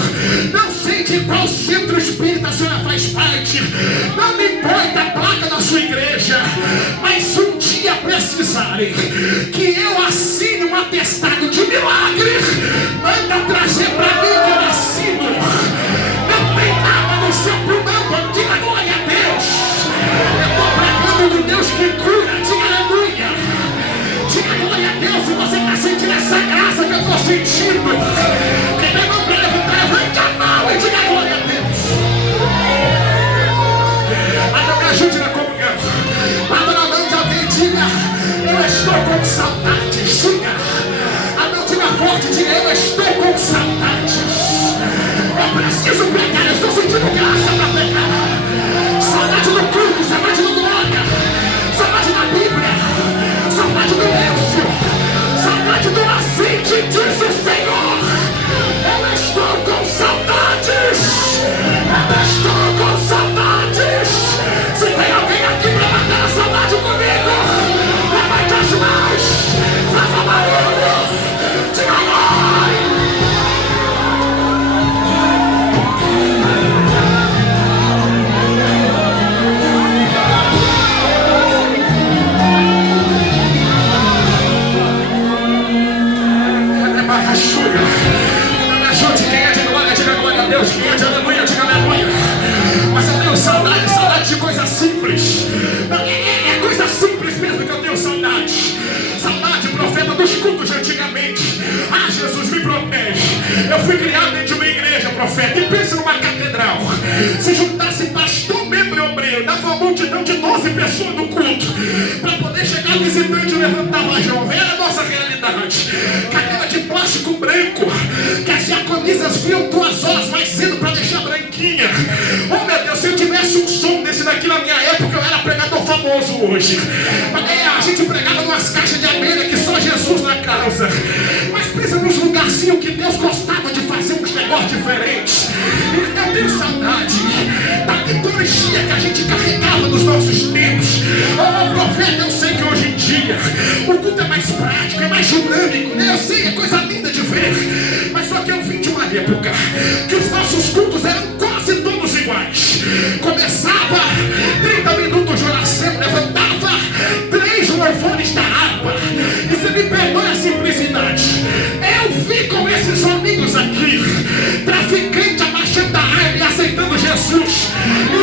Não sei de qual centro espírita a senhora faz parte. Não me importa a placa da sua igreja. Mas se um dia precisarem que eu assine um atestado de milagre, manda trazer para mim que eu assino. Não tem nada no seu pulmão, diga glória a Deus. Eu estou pregando no Deus que cura, diga aleluia. Diga glória a Deus se você está sentindo essa graça que eu estou sentindo. Quem tem mão para levantar, levante a mão e diga glória a Deus. Mas não me ajude na comunhão. Bata na mão de alguém e diga: eu estou com saudades. Diga, a mão diga forte, diga: eu estou com saudades. Eu preciso pregar, eu estou sentindo graça para pregar. Saudade do culto, saudade do glória, saudade da Bíblia, saudade do lenço, saudade do azeite, diz o Senhor. Eu estou com saudades. Eu estou com saudades. Se tem alguém aqui para matar a saudade comigo, levante as mãos, faça barulho, diga glória. Me ajude, quem é de glória, diga glória a Deus. Quem é de aleluia, diga aleluia. Mas eu tenho saudade de coisa simples. É coisa simples mesmo que eu tenho saudade. Saudade, profeta, dos cultos de antigamente. Ah, Jesus, me protege. Eu fui criado dentro de uma igreja, profeta, e pensa numa catedral. Se juntasse pastor, membro e obreiro, dava uma multidão de 12 pessoas no culto, para poder chegar visitante e levantar a jovem. Era a nossa realidade. Cadeira de plástico branco, que as diaconisas viam 2 horas mais cedo para deixar branquinha. Oh meu Deus, se eu tivesse um som desse daqui na minha época, eu era pregador famoso hoje. A gente pregava numas caixas de abelha que só Jesus na causa. Mas pensa nos lugarzinhos que Deus gostava de fazer uns negócios diferentes. Eu tenho saudade da liturgia que a gente carregava nos nossos tempos. Oh profeta, eu sei que hoje em dia o culto é mais prático, é mais dinâmico, né? Eu sei, é coisa linda de ver. Mas só que eu vim de uma época que os nossos cultos eram quase todos iguais. Começava 30 minutos de oração, levantava 3 louvores da harpa. E você me perdoe a simplicidade. Eu vi com esses homens aqui, traficante abaixando a arma e aceitando Jesus,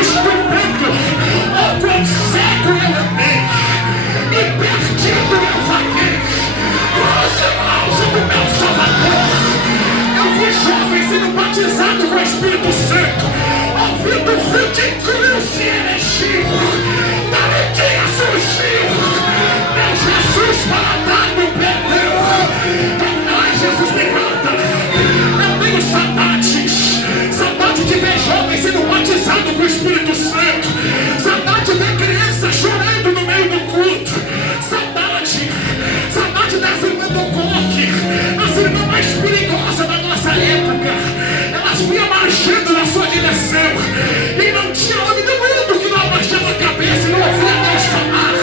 estudando o quão cego eu andei e perdido eu vaguei os irmãos do meu Salvador. Eu vi jovens sendo batizados com o Espírito Santo, ouvindo o fim de cruz e heregia. Dali dia surgiu meu Jesus para dar-me o perdão. Ai, Jesus me mata. Eu tenho saudade de ver jovens sendo batizados com o Espírito Santo, saudade de ver crianças chorando no meio do culto, saudade das irmãs do coque, as irmãs mais perigosas da nossa época. Elas vinham marchando na sua direção e não tinha homem do mundo que não abaixava a cabeça e não ouvia Deus falar.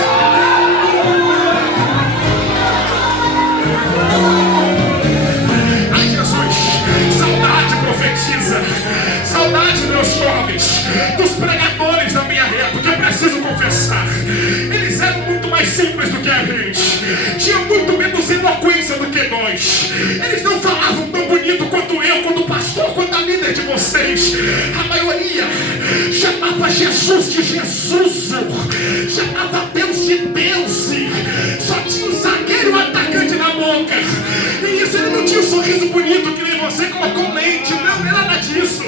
Ai, Jesus, saudade profetiza, saudade, meus jovens, dos pregadores da minha época. Eu preciso confessar, eles eram muito mais simples do que a gente, tinham muito menos eloquência do que nós. Eles não falavam tão bonito quanto eu, quanto o pastor, quanto a líder de vocês. A maioria chamava Jesus de Jesus, chamava Deus de Deus, só tinha um zagueiro e um atacante na boca. E isso, ele não tinha um sorriso bonito que nem você, colocou lente, não era nada disso.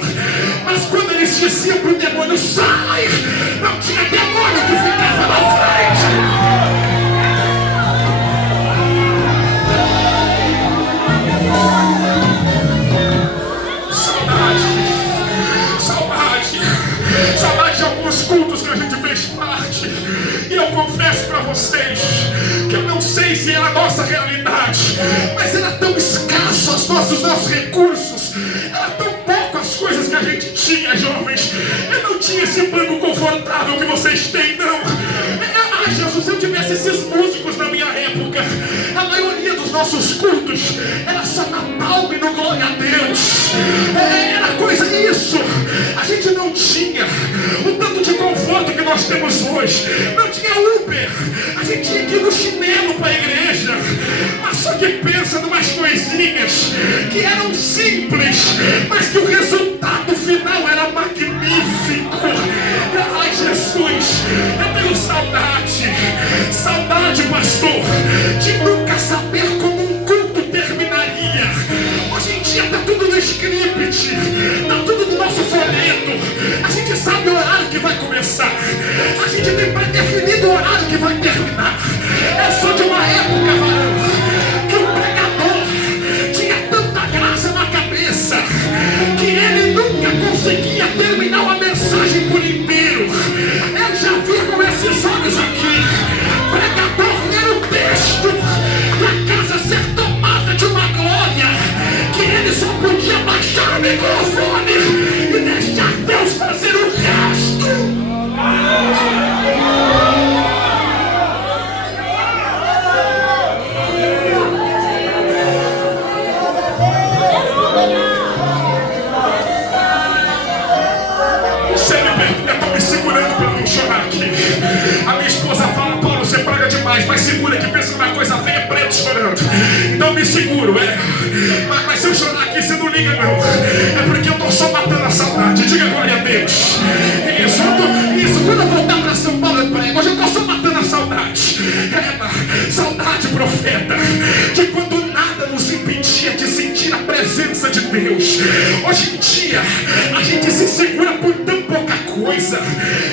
Mas quando eles diziam pro demônio, sai, não tinha demônio que ficava na frente. Saudade de alguns cultos que a gente fez parte. E eu confesso para vocês que eu não sei se era a nossa realidade, mas era tão escasso os nossos recursos, era tão pouco as coisas que a gente tinha, jovens. Eu não tinha esse banco confortável que vocês têm, não. Ai, Jesus, se eu tivesse esses músicos na minha época, a maioria dos nossos cultos era só na palma e no glória a Deus. Era coisa isso. A gente não tinha o tanto de conforto que nós temos hoje. Não tinha Uber. A gente tinha que ir no chinelo para a igreja. Mas só que pensa numas coisinhas que eram simples, mas que o resultado final era magnífico. Ai, Jesus, eu tenho saudade, pastor, de nunca saber como um culto terminaria. Hoje em dia está tudo no script, está tudo no nosso folheto. A gente sabe o horário que vai começar, a gente tem pré-definido o horário que vai terminar. Eu sou de uma época, varão, que o pregador tinha tanta graça na cabeça que ele nunca conseguia terminar uma mensagem por inteiro. Eu já vi com esses olhos aqui, pregador ler o texto e a casa ser tomada de uma glória que ele só podia baixar o microfone e deixar Deus fazer o resto. A minha esposa fala, Paulo, você prega demais, mas segura que pensa numa coisa feia, preto chorando. Então me seguro, mas se eu chorar aqui, você não liga não. É porque eu tô só matando a saudade. Diga glória a Deus. Isso, quando eu voltar para São Paulo eu prego. Hoje eu tô só matando a saudade. Saudade, profeta, de quando nada nos impedia de sentir a presença de Deus. Hoje em dia a gente se segura por tão pouca coisa.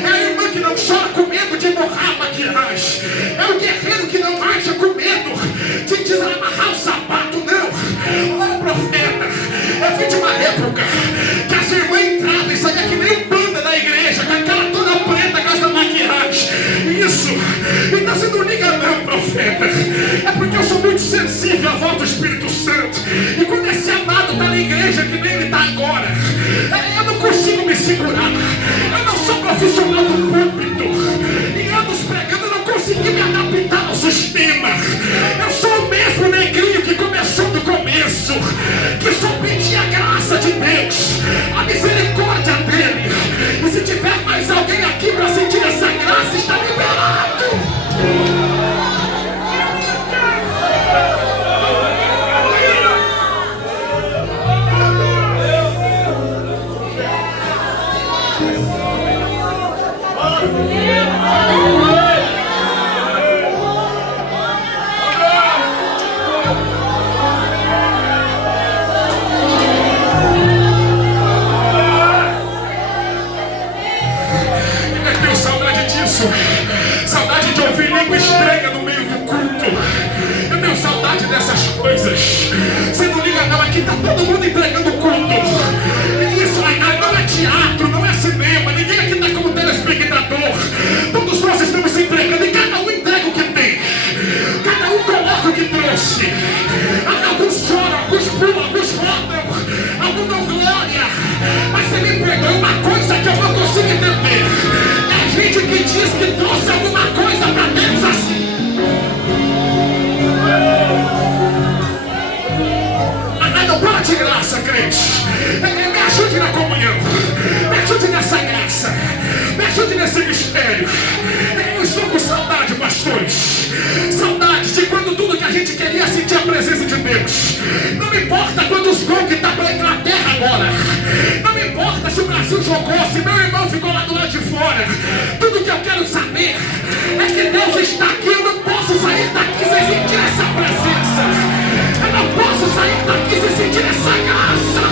É a irmã que não chora com medo de borrar a maquiagem. É o guerreiro que não marcha com medo de desamarrar o sapato, não. Ô profeta, eu vim de uma época que as irmãs entravam e saíam que nem banda da igreja, com a cara toda preta, com essa maquiagem. Isso, então você não liga não, profeta. É porque eu sou muito sensível à voz do Espírito Santo. E quando esse amado está na igreja que nem ele está agora, eu não consigo me segurar. Eu não sou profissional do coisas. Você não liga não, aqui está todo mundo entregando culto. Isso não é teatro, não é cinema, ninguém aqui está como telespectador. Todos nós estamos se entregando e cada um entrega o que tem. Cada um coloca o que trouxe. Alguns choram, alguns pulam, alguns rodam, alguns dão glória. Mas você me pegou uma coisa que eu não consigo entender. É gente que diz que trouxe alguma coisa para Deus assim. Não para de graça, crente. Me ajude na comunhão. Me ajude nessa graça. Me ajude nesse mistério. Eu estou com saudade, pastores. Saudade de quando tudo que a gente queria sentir a presença de Deus. Não me importa quantos gols que está para a Inglaterra agora. Não me importa se o Brasil jogou, se meu irmão ficou lá do lado de fora. Tudo que eu quero saber é que Deus está aqui. Eu não posso sair daqui sem sentir essa presença. Eu não posso sair daqui sem sentir essa graça.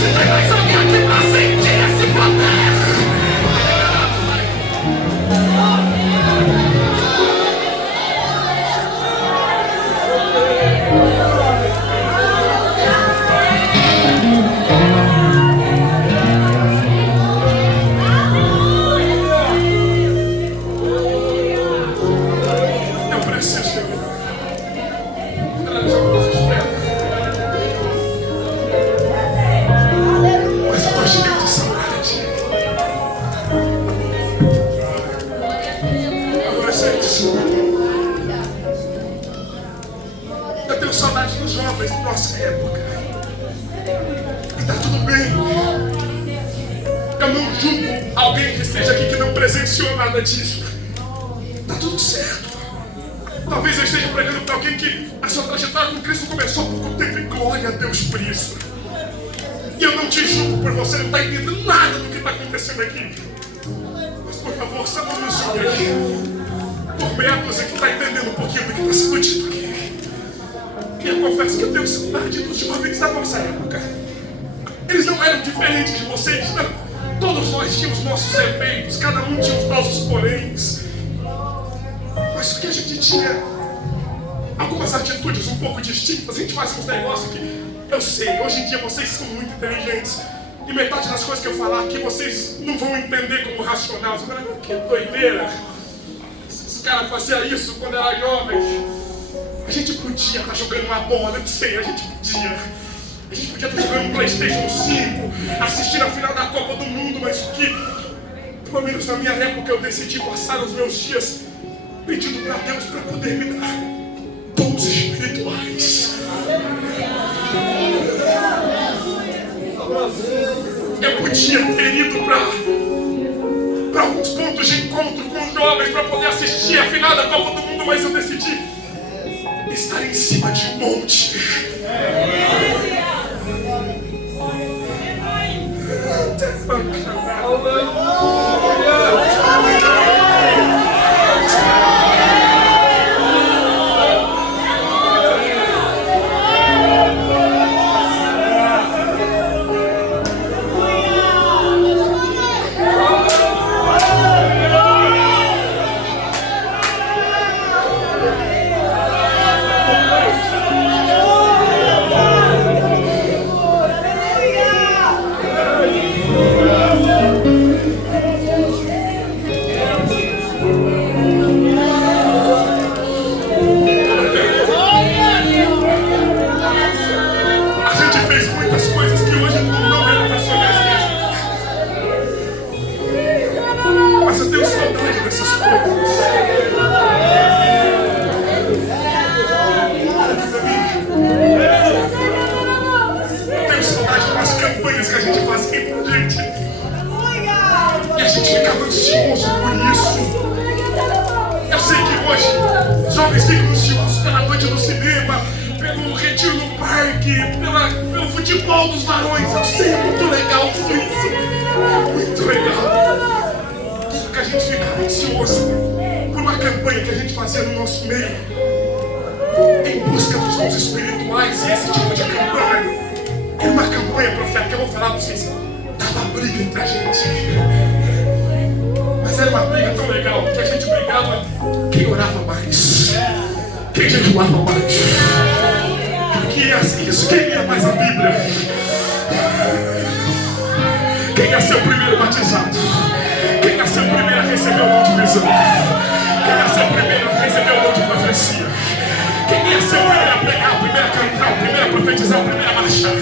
Se tem mais alguém aqui para sentir esse poder. Eu preciso terminar. Mas eu estou cheio de saudade. Adolescentes, eu tenho saudade dos jovens da nossa época. E está tudo bem. Eu não julgo alguém que esteja aqui que não presenciou nada disso. Está tudo certo. Talvez eu esteja pregando para alguém que a sua trajetória com Cristo começou por pouco tempo, e glória a Deus por isso. E eu não te julgo por você não estar entendendo nada do que está acontecendo aqui. Mas por favor, você não me julgue aqui. Por meia dúzia que está entendendo um pouquinho do que está sendo dito aqui. E eu confesso que eu tenho saudade dos jovens da nossa época. Eles não eram diferentes de vocês, não. Todos nós tínhamos nossos eventos, cada um tinha os nossos poréns. Mas o que a gente tinha, algumas atitudes um pouco distintas. A gente faz uns negócios que, eu sei, hoje em dia vocês são muito inteligentes. E metade das coisas que eu falar aqui vocês não vão entender como racional. Você vai falar, que doideira. Os caras faziam isso quando era jovem. A gente podia estar jogando uma bola, eu sei, a gente podia. A gente podia estar jogando um PlayStation 5, assistindo a final da Copa do Mundo, mas o que, pelo menos na minha época, eu decidi passar os meus dias pedindo para Deus para poder me dar dons espirituais. Eu podia ter ido para alguns pontos de encontro com os jovens para poder assistir a final da Copa do Mundo, mas eu decidi estar em cima de um monte. Jovens ficam ansiosos pela noite no cinema, pelo retiro no parque, pelo futebol dos varões. Eu sei, é muito legal tudo isso. É muito legal. Só que a gente fica ansioso por uma campanha que a gente fazia no nosso meio, em busca dos dons espirituais. E esse tipo de campanha era uma campanha profética. Eu vou falar para vocês, dava briga entre a gente. Mas era uma briga tão legal que a gente brigava quem orava mais, quem jejuava mais. Isso, quem lia mais a Bíblia? Quem ia ser o primeiro batizado? Quem ia ser o primeiro a receber o dom de visão? Quem ia ser o primeiro a receber o dom de profecia? Quem ia ser o primeiro a pregar, o primeiro a cantar, o primeiro a profetizar, o primeiro a marchar?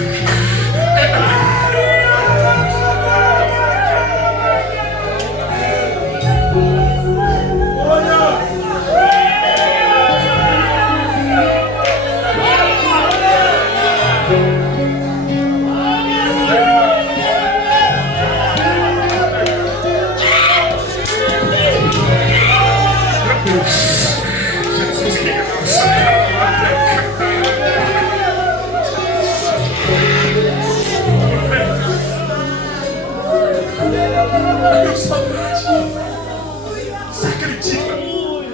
Você acredita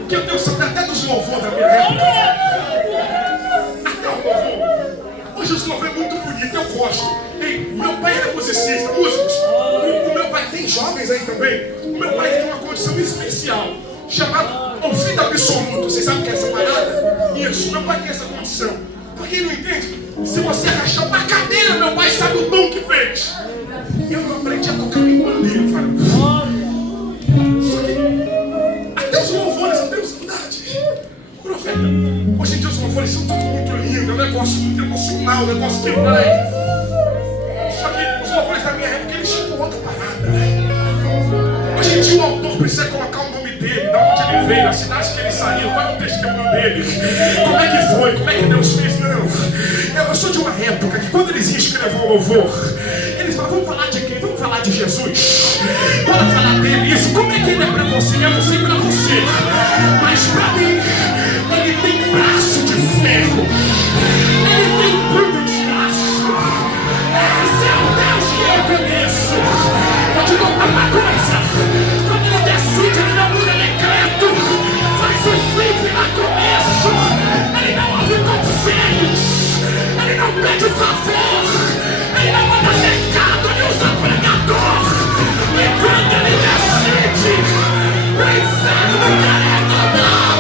que eu tenho saudade até dos louvores da minha época? Até o louvor. Hoje os louvores é muito bonito, eu gosto. Ei, meu pai era musicista, músicos. O meu pai, tem jovens aí também. O meu pai tem uma condição especial, chamada ouvido absoluto. Vocês sabem o que é essa parada? Isso, meu pai tem essa condição. Pra quem não entende, se você agachar uma cadeira, meu pai sabe o dom que fez. Eu não aprendi a tocar nem bandeira, cara. Até os louvores eu tenho saudade. Profeta, hoje em dia os louvores são tudo muito lindos, é um negócio muito emocional, um negócio que vai. Só que os louvores da minha época, eles tinham outra parada. Hoje em dia o autor precisa colocar o nome dele, de onde ele veio, a cidade que ele saiu, qual é o testemunho dele, como é que foi, como é que Deus fez. Não, eu sou de uma época que quando eles iam escrever um louvor, eles falavam, vamos falar de quem? Vamos falar de Jesus. Bora falar dele, isso, como é que ele é pra você? Eu não sei pra você, mas pra mim, ele tem braço de ferro, ele tem punho de aço. Esse é o Deus que eu conheço. Vou te contar uma coisa, quando ele decide, ele não muda decreto, faz o fim lá começo, ele não ouve conselhos, ele não pede favor, ele não manda recado, ele usa pregador. E quando ele decide, o inferno carrega não.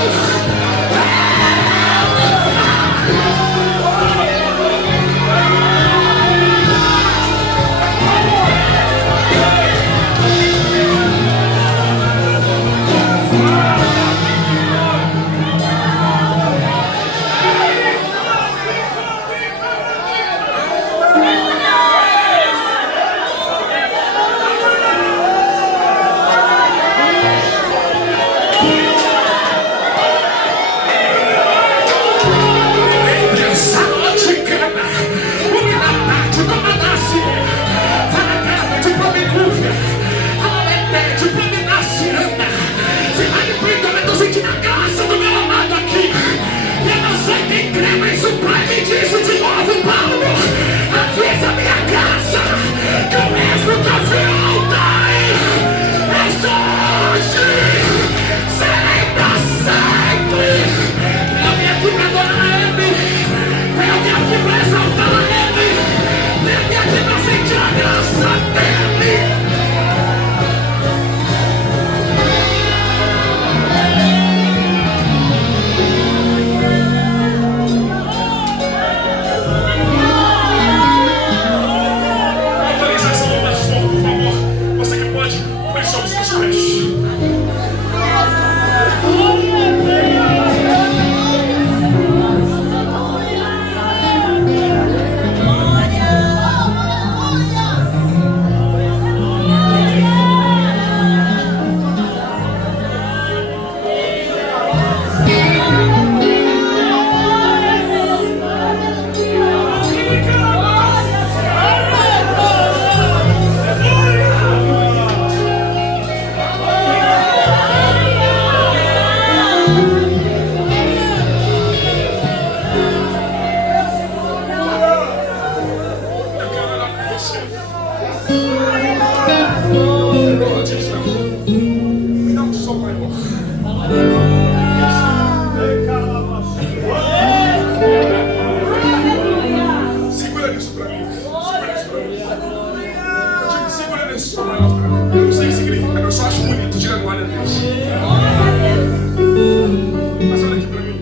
Mas olha aqui pra mim.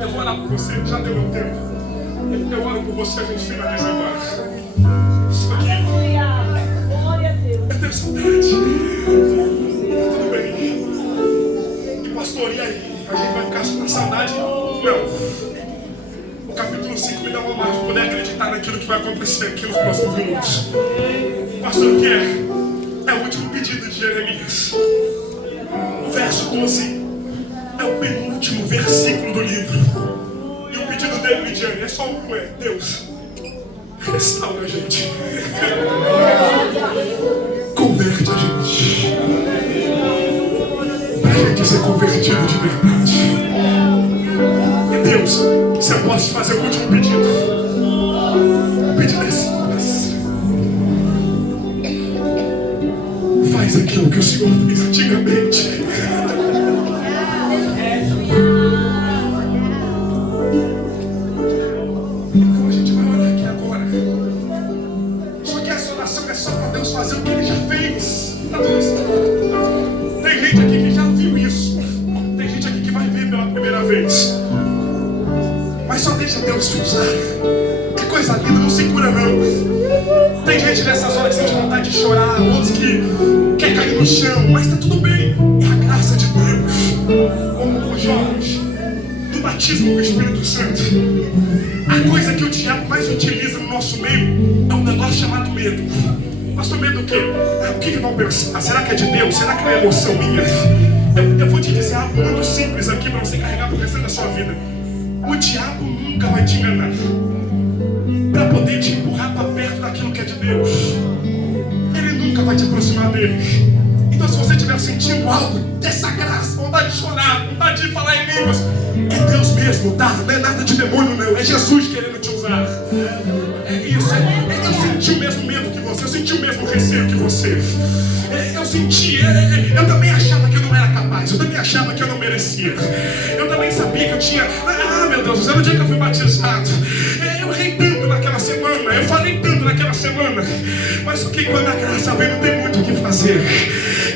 Eu vou orar por você, já deu meu tempo. Eu oro por você, a gente finaliza agora. Isso aqui. Eu tenho saudade. Tudo bem. E pastor, e aí? A gente vai ficar com saudade? Não. O capítulo 5 me dá uma margem para poder acreditar naquilo que vai acontecer aqui nos próximos minutos. Pastor, o que é? É o último pedido de Jeremias. O verso 12 é o penúltimo versículo do livro. E o pedido dele, Lidiane, é só um: é: Deus, restaura a gente. Converte a gente. Pra gente ser convertido de verdade. E Deus, se eu posso fazer o último pedido. O pedido é simples. Faz aquilo que o Senhor fez antigamente. Então a gente vai orar aqui agora. Só que essa oração é só para Deus fazer o que Ele já fez. Tem gente aqui que já viu isso. Tem gente aqui que vai ver pela primeira vez. Mas só deixa Deus te usar. Que coisa linda, não se cura não. Tem gente nessas horas que sente vontade de chorar, outros que quer cair no chão, mas está tudo bem. É a graça de Deus. Como os jovens do batismo do Espírito Santo. A coisa que o diabo mais utiliza no nosso meio é um negócio chamado medo. Pastor, medo do quê? O que vão pensar? Será que é de Deus? Será que é emoção minha? Eu vou te dizer algo muito simples aqui para você carregar pro restante da sua vida. O diabo nunca vai te enganar para poder te empurrar para perto daquilo que é de Deus. Ele nunca vai te aproximar dele. Então, se você estiver sentindo algo dessa graça, vontade de chorar, vontade de falar em línguas, é Deus mesmo, tá? Não é nada de demônio, não. É Jesus querendo te usar. É isso. Eu senti o mesmo medo que você. Eu senti o mesmo receio que você. Eu senti. Eu também achava que eu não era capaz. Eu também achava que eu não merecia. Eu também sabia que eu tinha. Meu Deus, no dia que eu fui batizado, eu errei tanto naquela semana. Eu falei tanto naquela semana. Mas o que quando a graça vem, não tem muito o que fazer.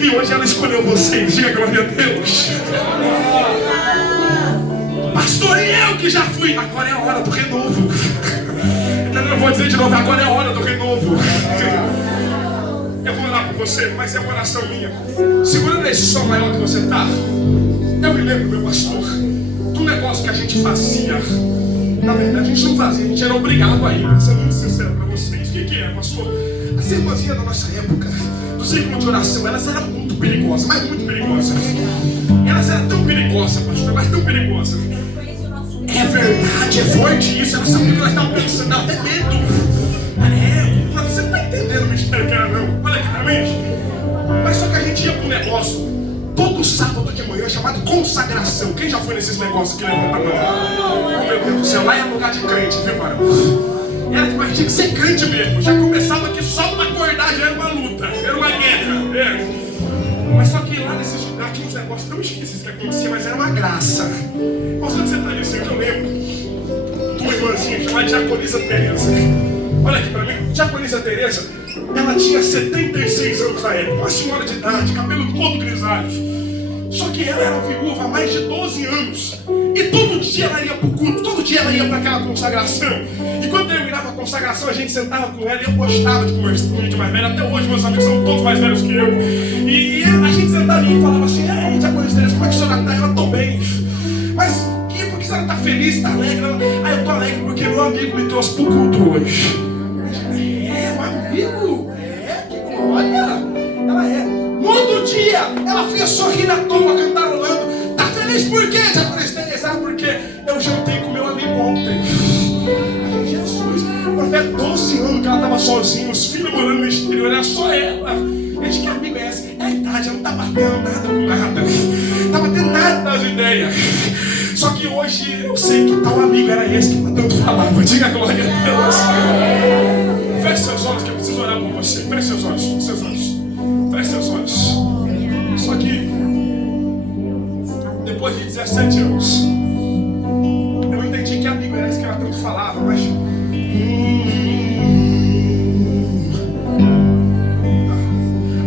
E hoje ela escolheu vocês. Diga glória a Deus. Pastor, e eu que já fui. Agora é a hora do renovo. Eu vou dizer de novo, agora é a hora do renovo. Eu vou orar por você, mas é uma oração minha. Segura nesse som maior que você está. Eu me lembro, meu pastor, do negócio que a gente fazia. Na verdade, a gente não fazia, a gente era obrigado a ir. Vou ser muito sincero para vocês. O que é, pastor? As irmãzinhas da nossa época, do círculo de oração, elas eram muito perigosas, mas muito perigosas. Elas eram tão perigosas, pastor, mas tão perigosas. É verdade, é forte isso. Ela sabia o que nós estávamos pensando, ela tem medo. Você não está entendendo o mistério que era, não. Olha aqui pra mim. Mas só que a gente ia para um negócio todo sábado de manhã chamado consagração. Quem já foi nesses negócios que levanta a mão? Oh, meu Deus do céu, lá é lugar de crente, viu, varão? Mas tinha que ser crente mesmo. Já começava que só para acordar já era uma luta, era uma guerra. Mas só que lá nesses lugares tinha uns negócios tão esquisitos que acontecia, mas era uma graça. Posso que você está dizendo? Eu lembro de uma irmãzinha chamada Diaconisa Teresa. Olha aqui pra mim, Diaconisa Teresa, ela tinha 76 anos na época, uma senhora de idade, cabelo todo grisalho. Só que ela era viúva há mais de 12 anos. E todo dia ela ia pro culto, todo dia ela ia para aquela consagração. E quando terminava a consagração, a gente sentava com ela e eu gostava de conversar com gente mais velha. Até hoje meus amigos são todos mais velhos que eu. E a gente sentava e falava assim: ei, Diaconisa Teresa, como é que a senhora tá? Ela, tô bem. Mas por que a senhora tá feliz, tá alegre? Eu tô alegre porque meu amigo me trouxe pro culto hoje. Um amigo? Que glória! Ela é. No outro dia, ela fica sorrindo à toa, cantarolando. Tá feliz por quê, Diaconisa Teresa? Porque eu jantei com meu amigo ontem. Ai, Jesus, até 12 anos que ela tava sozinha, os filhos morando no exterior, era só ela. Gente, que amigo é esse? É a idade, ela não tá batendo nada com nada. Não tá batendo nada das ideias. Só que hoje eu sei que tal amigo era esse que tanto falava. Diga glória a Deus. Feche seus olhos que eu preciso orar por você. Feche seus olhos, seus olhos. Feche seus olhos. Só que depois de 17 anos, eu entendi que amigo era esse que ela tanto falava, mas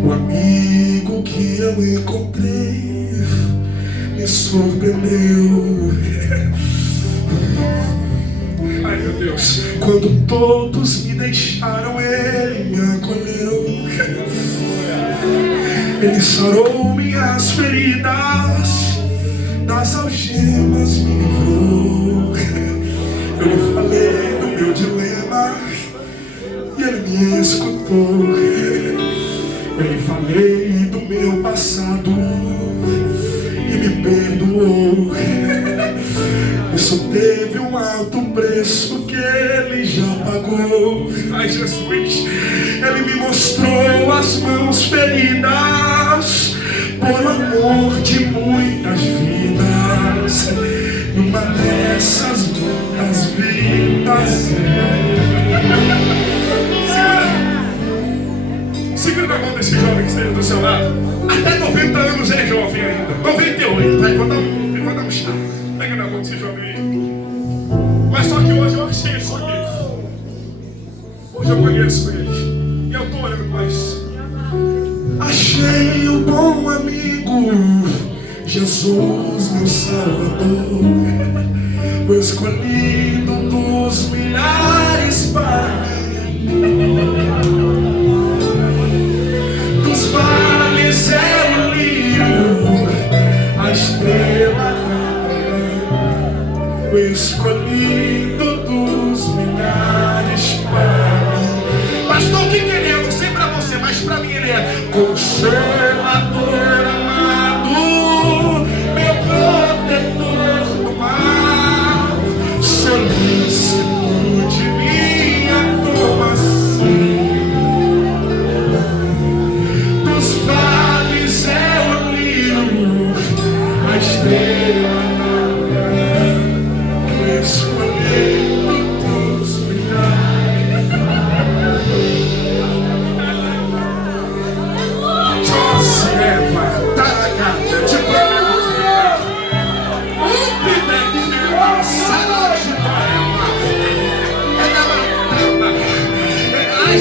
o amigo que eu encontrei me surpreendeu. Ai, meu Deus. Deus. Quando todos me deixaram, Ele me acolheu. Ele sarou minhas feridas, das algemas me livrou. Eu lhe falei do meu dilema e Ele me escutou. Eu lhe falei do meu passado e me perdoou. Isso teve um alto preço que Ele já pagou. Ai, Jesus. Ele me mostrou as mãos feridas por amor de muitas vidas. Numa dessas muitas vidas. Segura na mão desse jovem que esteja do seu lado. Até 90 anos é jovem ainda. 98, vai, vou dar um chá. Pega na mão desse jovem aí. Mas só que hoje eu achei isso aqui. Hoje eu conheço ele. E eu estou orando com isso. Achei o bom amigo, Jesus meu Salvador, o escolhido dos milhares para mim. Dos vales é o lírio, a estrela da manhã, o escolhido dos milhares para mim. Pastor, o que ele é? Eu não sei pra você, mas pra mim ele é Consolador amado, meu protetor do mal, Solícito de minha tomação. Dos vales é o lírio, a estrela da manhã, o escolhido dos milhares. Eva, Taragata, de Paraná,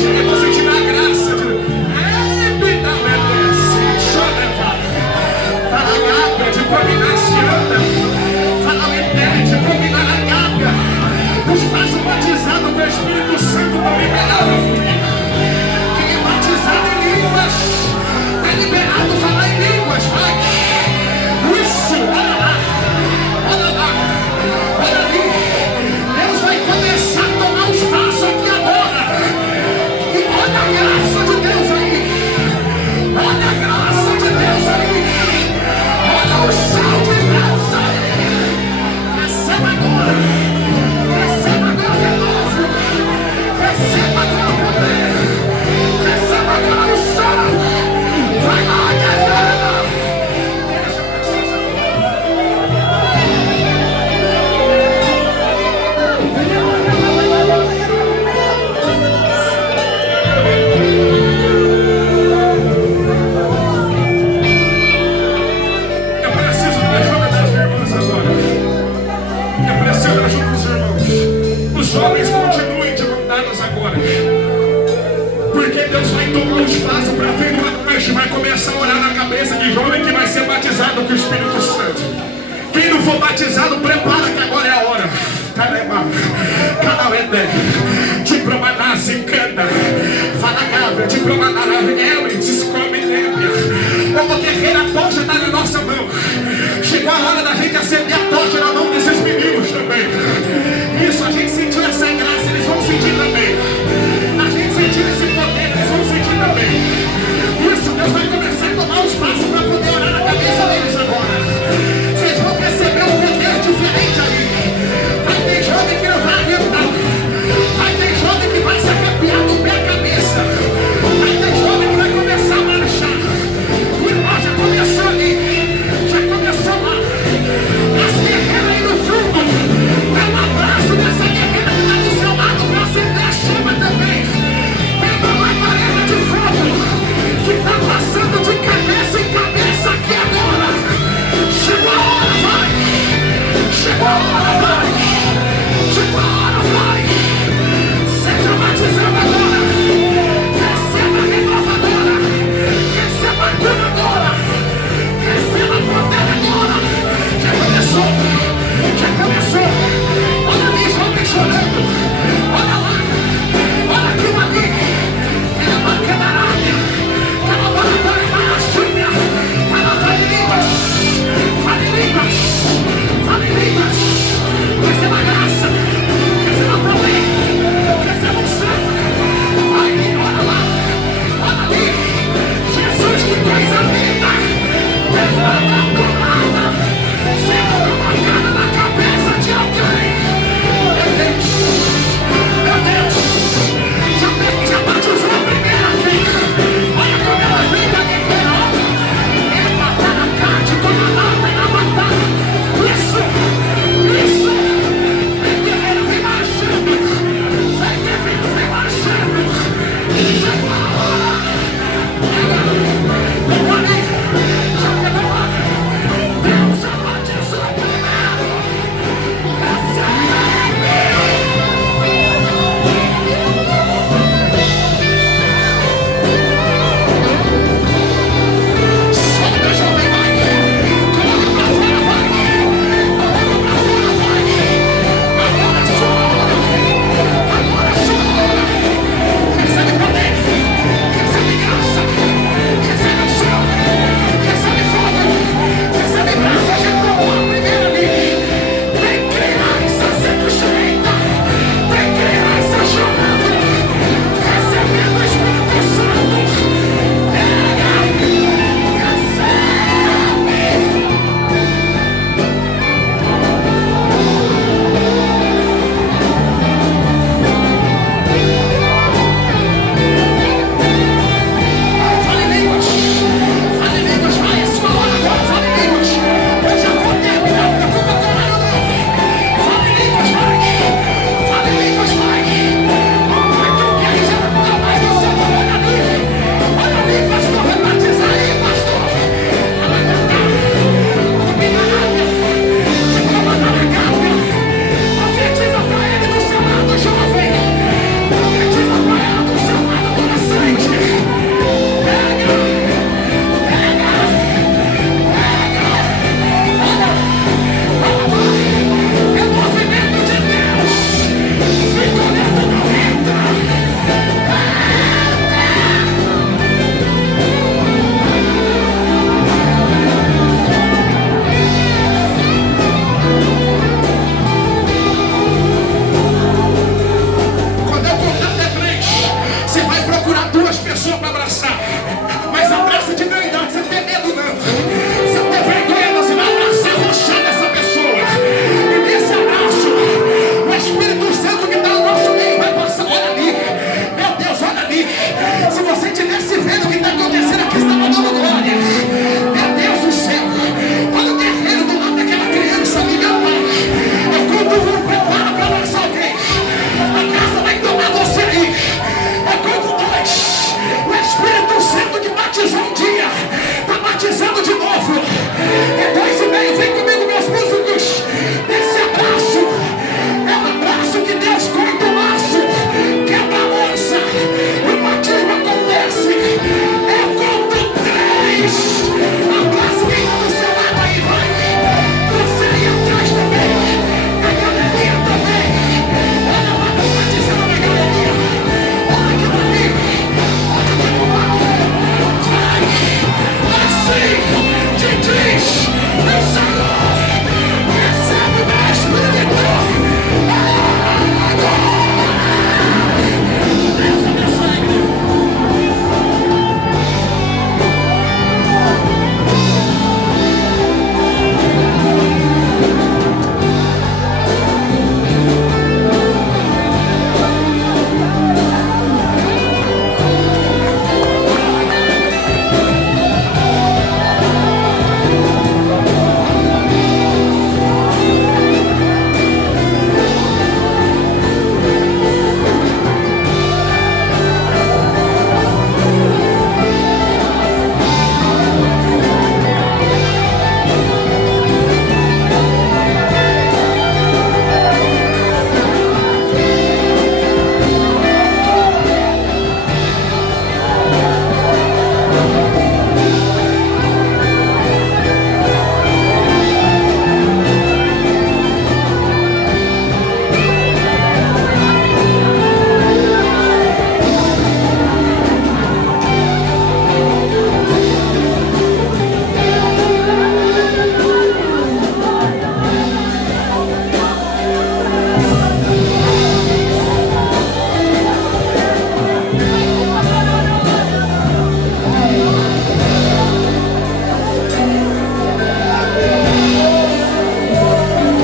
eu vou sentir a graça de Taragata, de Paminaciana, Falamitete, Paminaragata, os pais batizados com o Espírito Santo vão liberar o filho. Quem é batizado em línguas é liberado a falar em línguas, vai. Isso, olha lá, olha lá, olha ali. Deus vai começar a tomar os passos aqui agora. E olha a graça de Deus aí. Olha a graça de Deus aí. Olha o sal de Deus aí. Receba agora. Receba agora de novo. Receba agora o poder. Receba agora o sal. Vai lá, galera. Eu preciso da ajuda das irmãs agora. Eu preciso da ajuda dos irmãos. Os jovens continuem demandados agora. Porque Deus vai tomar o espaço para vir uma noite, vai começar a orar na cabeça de jovem que vai ser batizado com o Espírito Santo. Quem não for batizado, prepara que agora é a hora. Calema, Calauete, Diplomanase, Canda, Falagavra, Diplomanarave, Elme, Descome, Nébia. Como guerreira, a ponta está na nossa mão. Chegou a hora da gente acender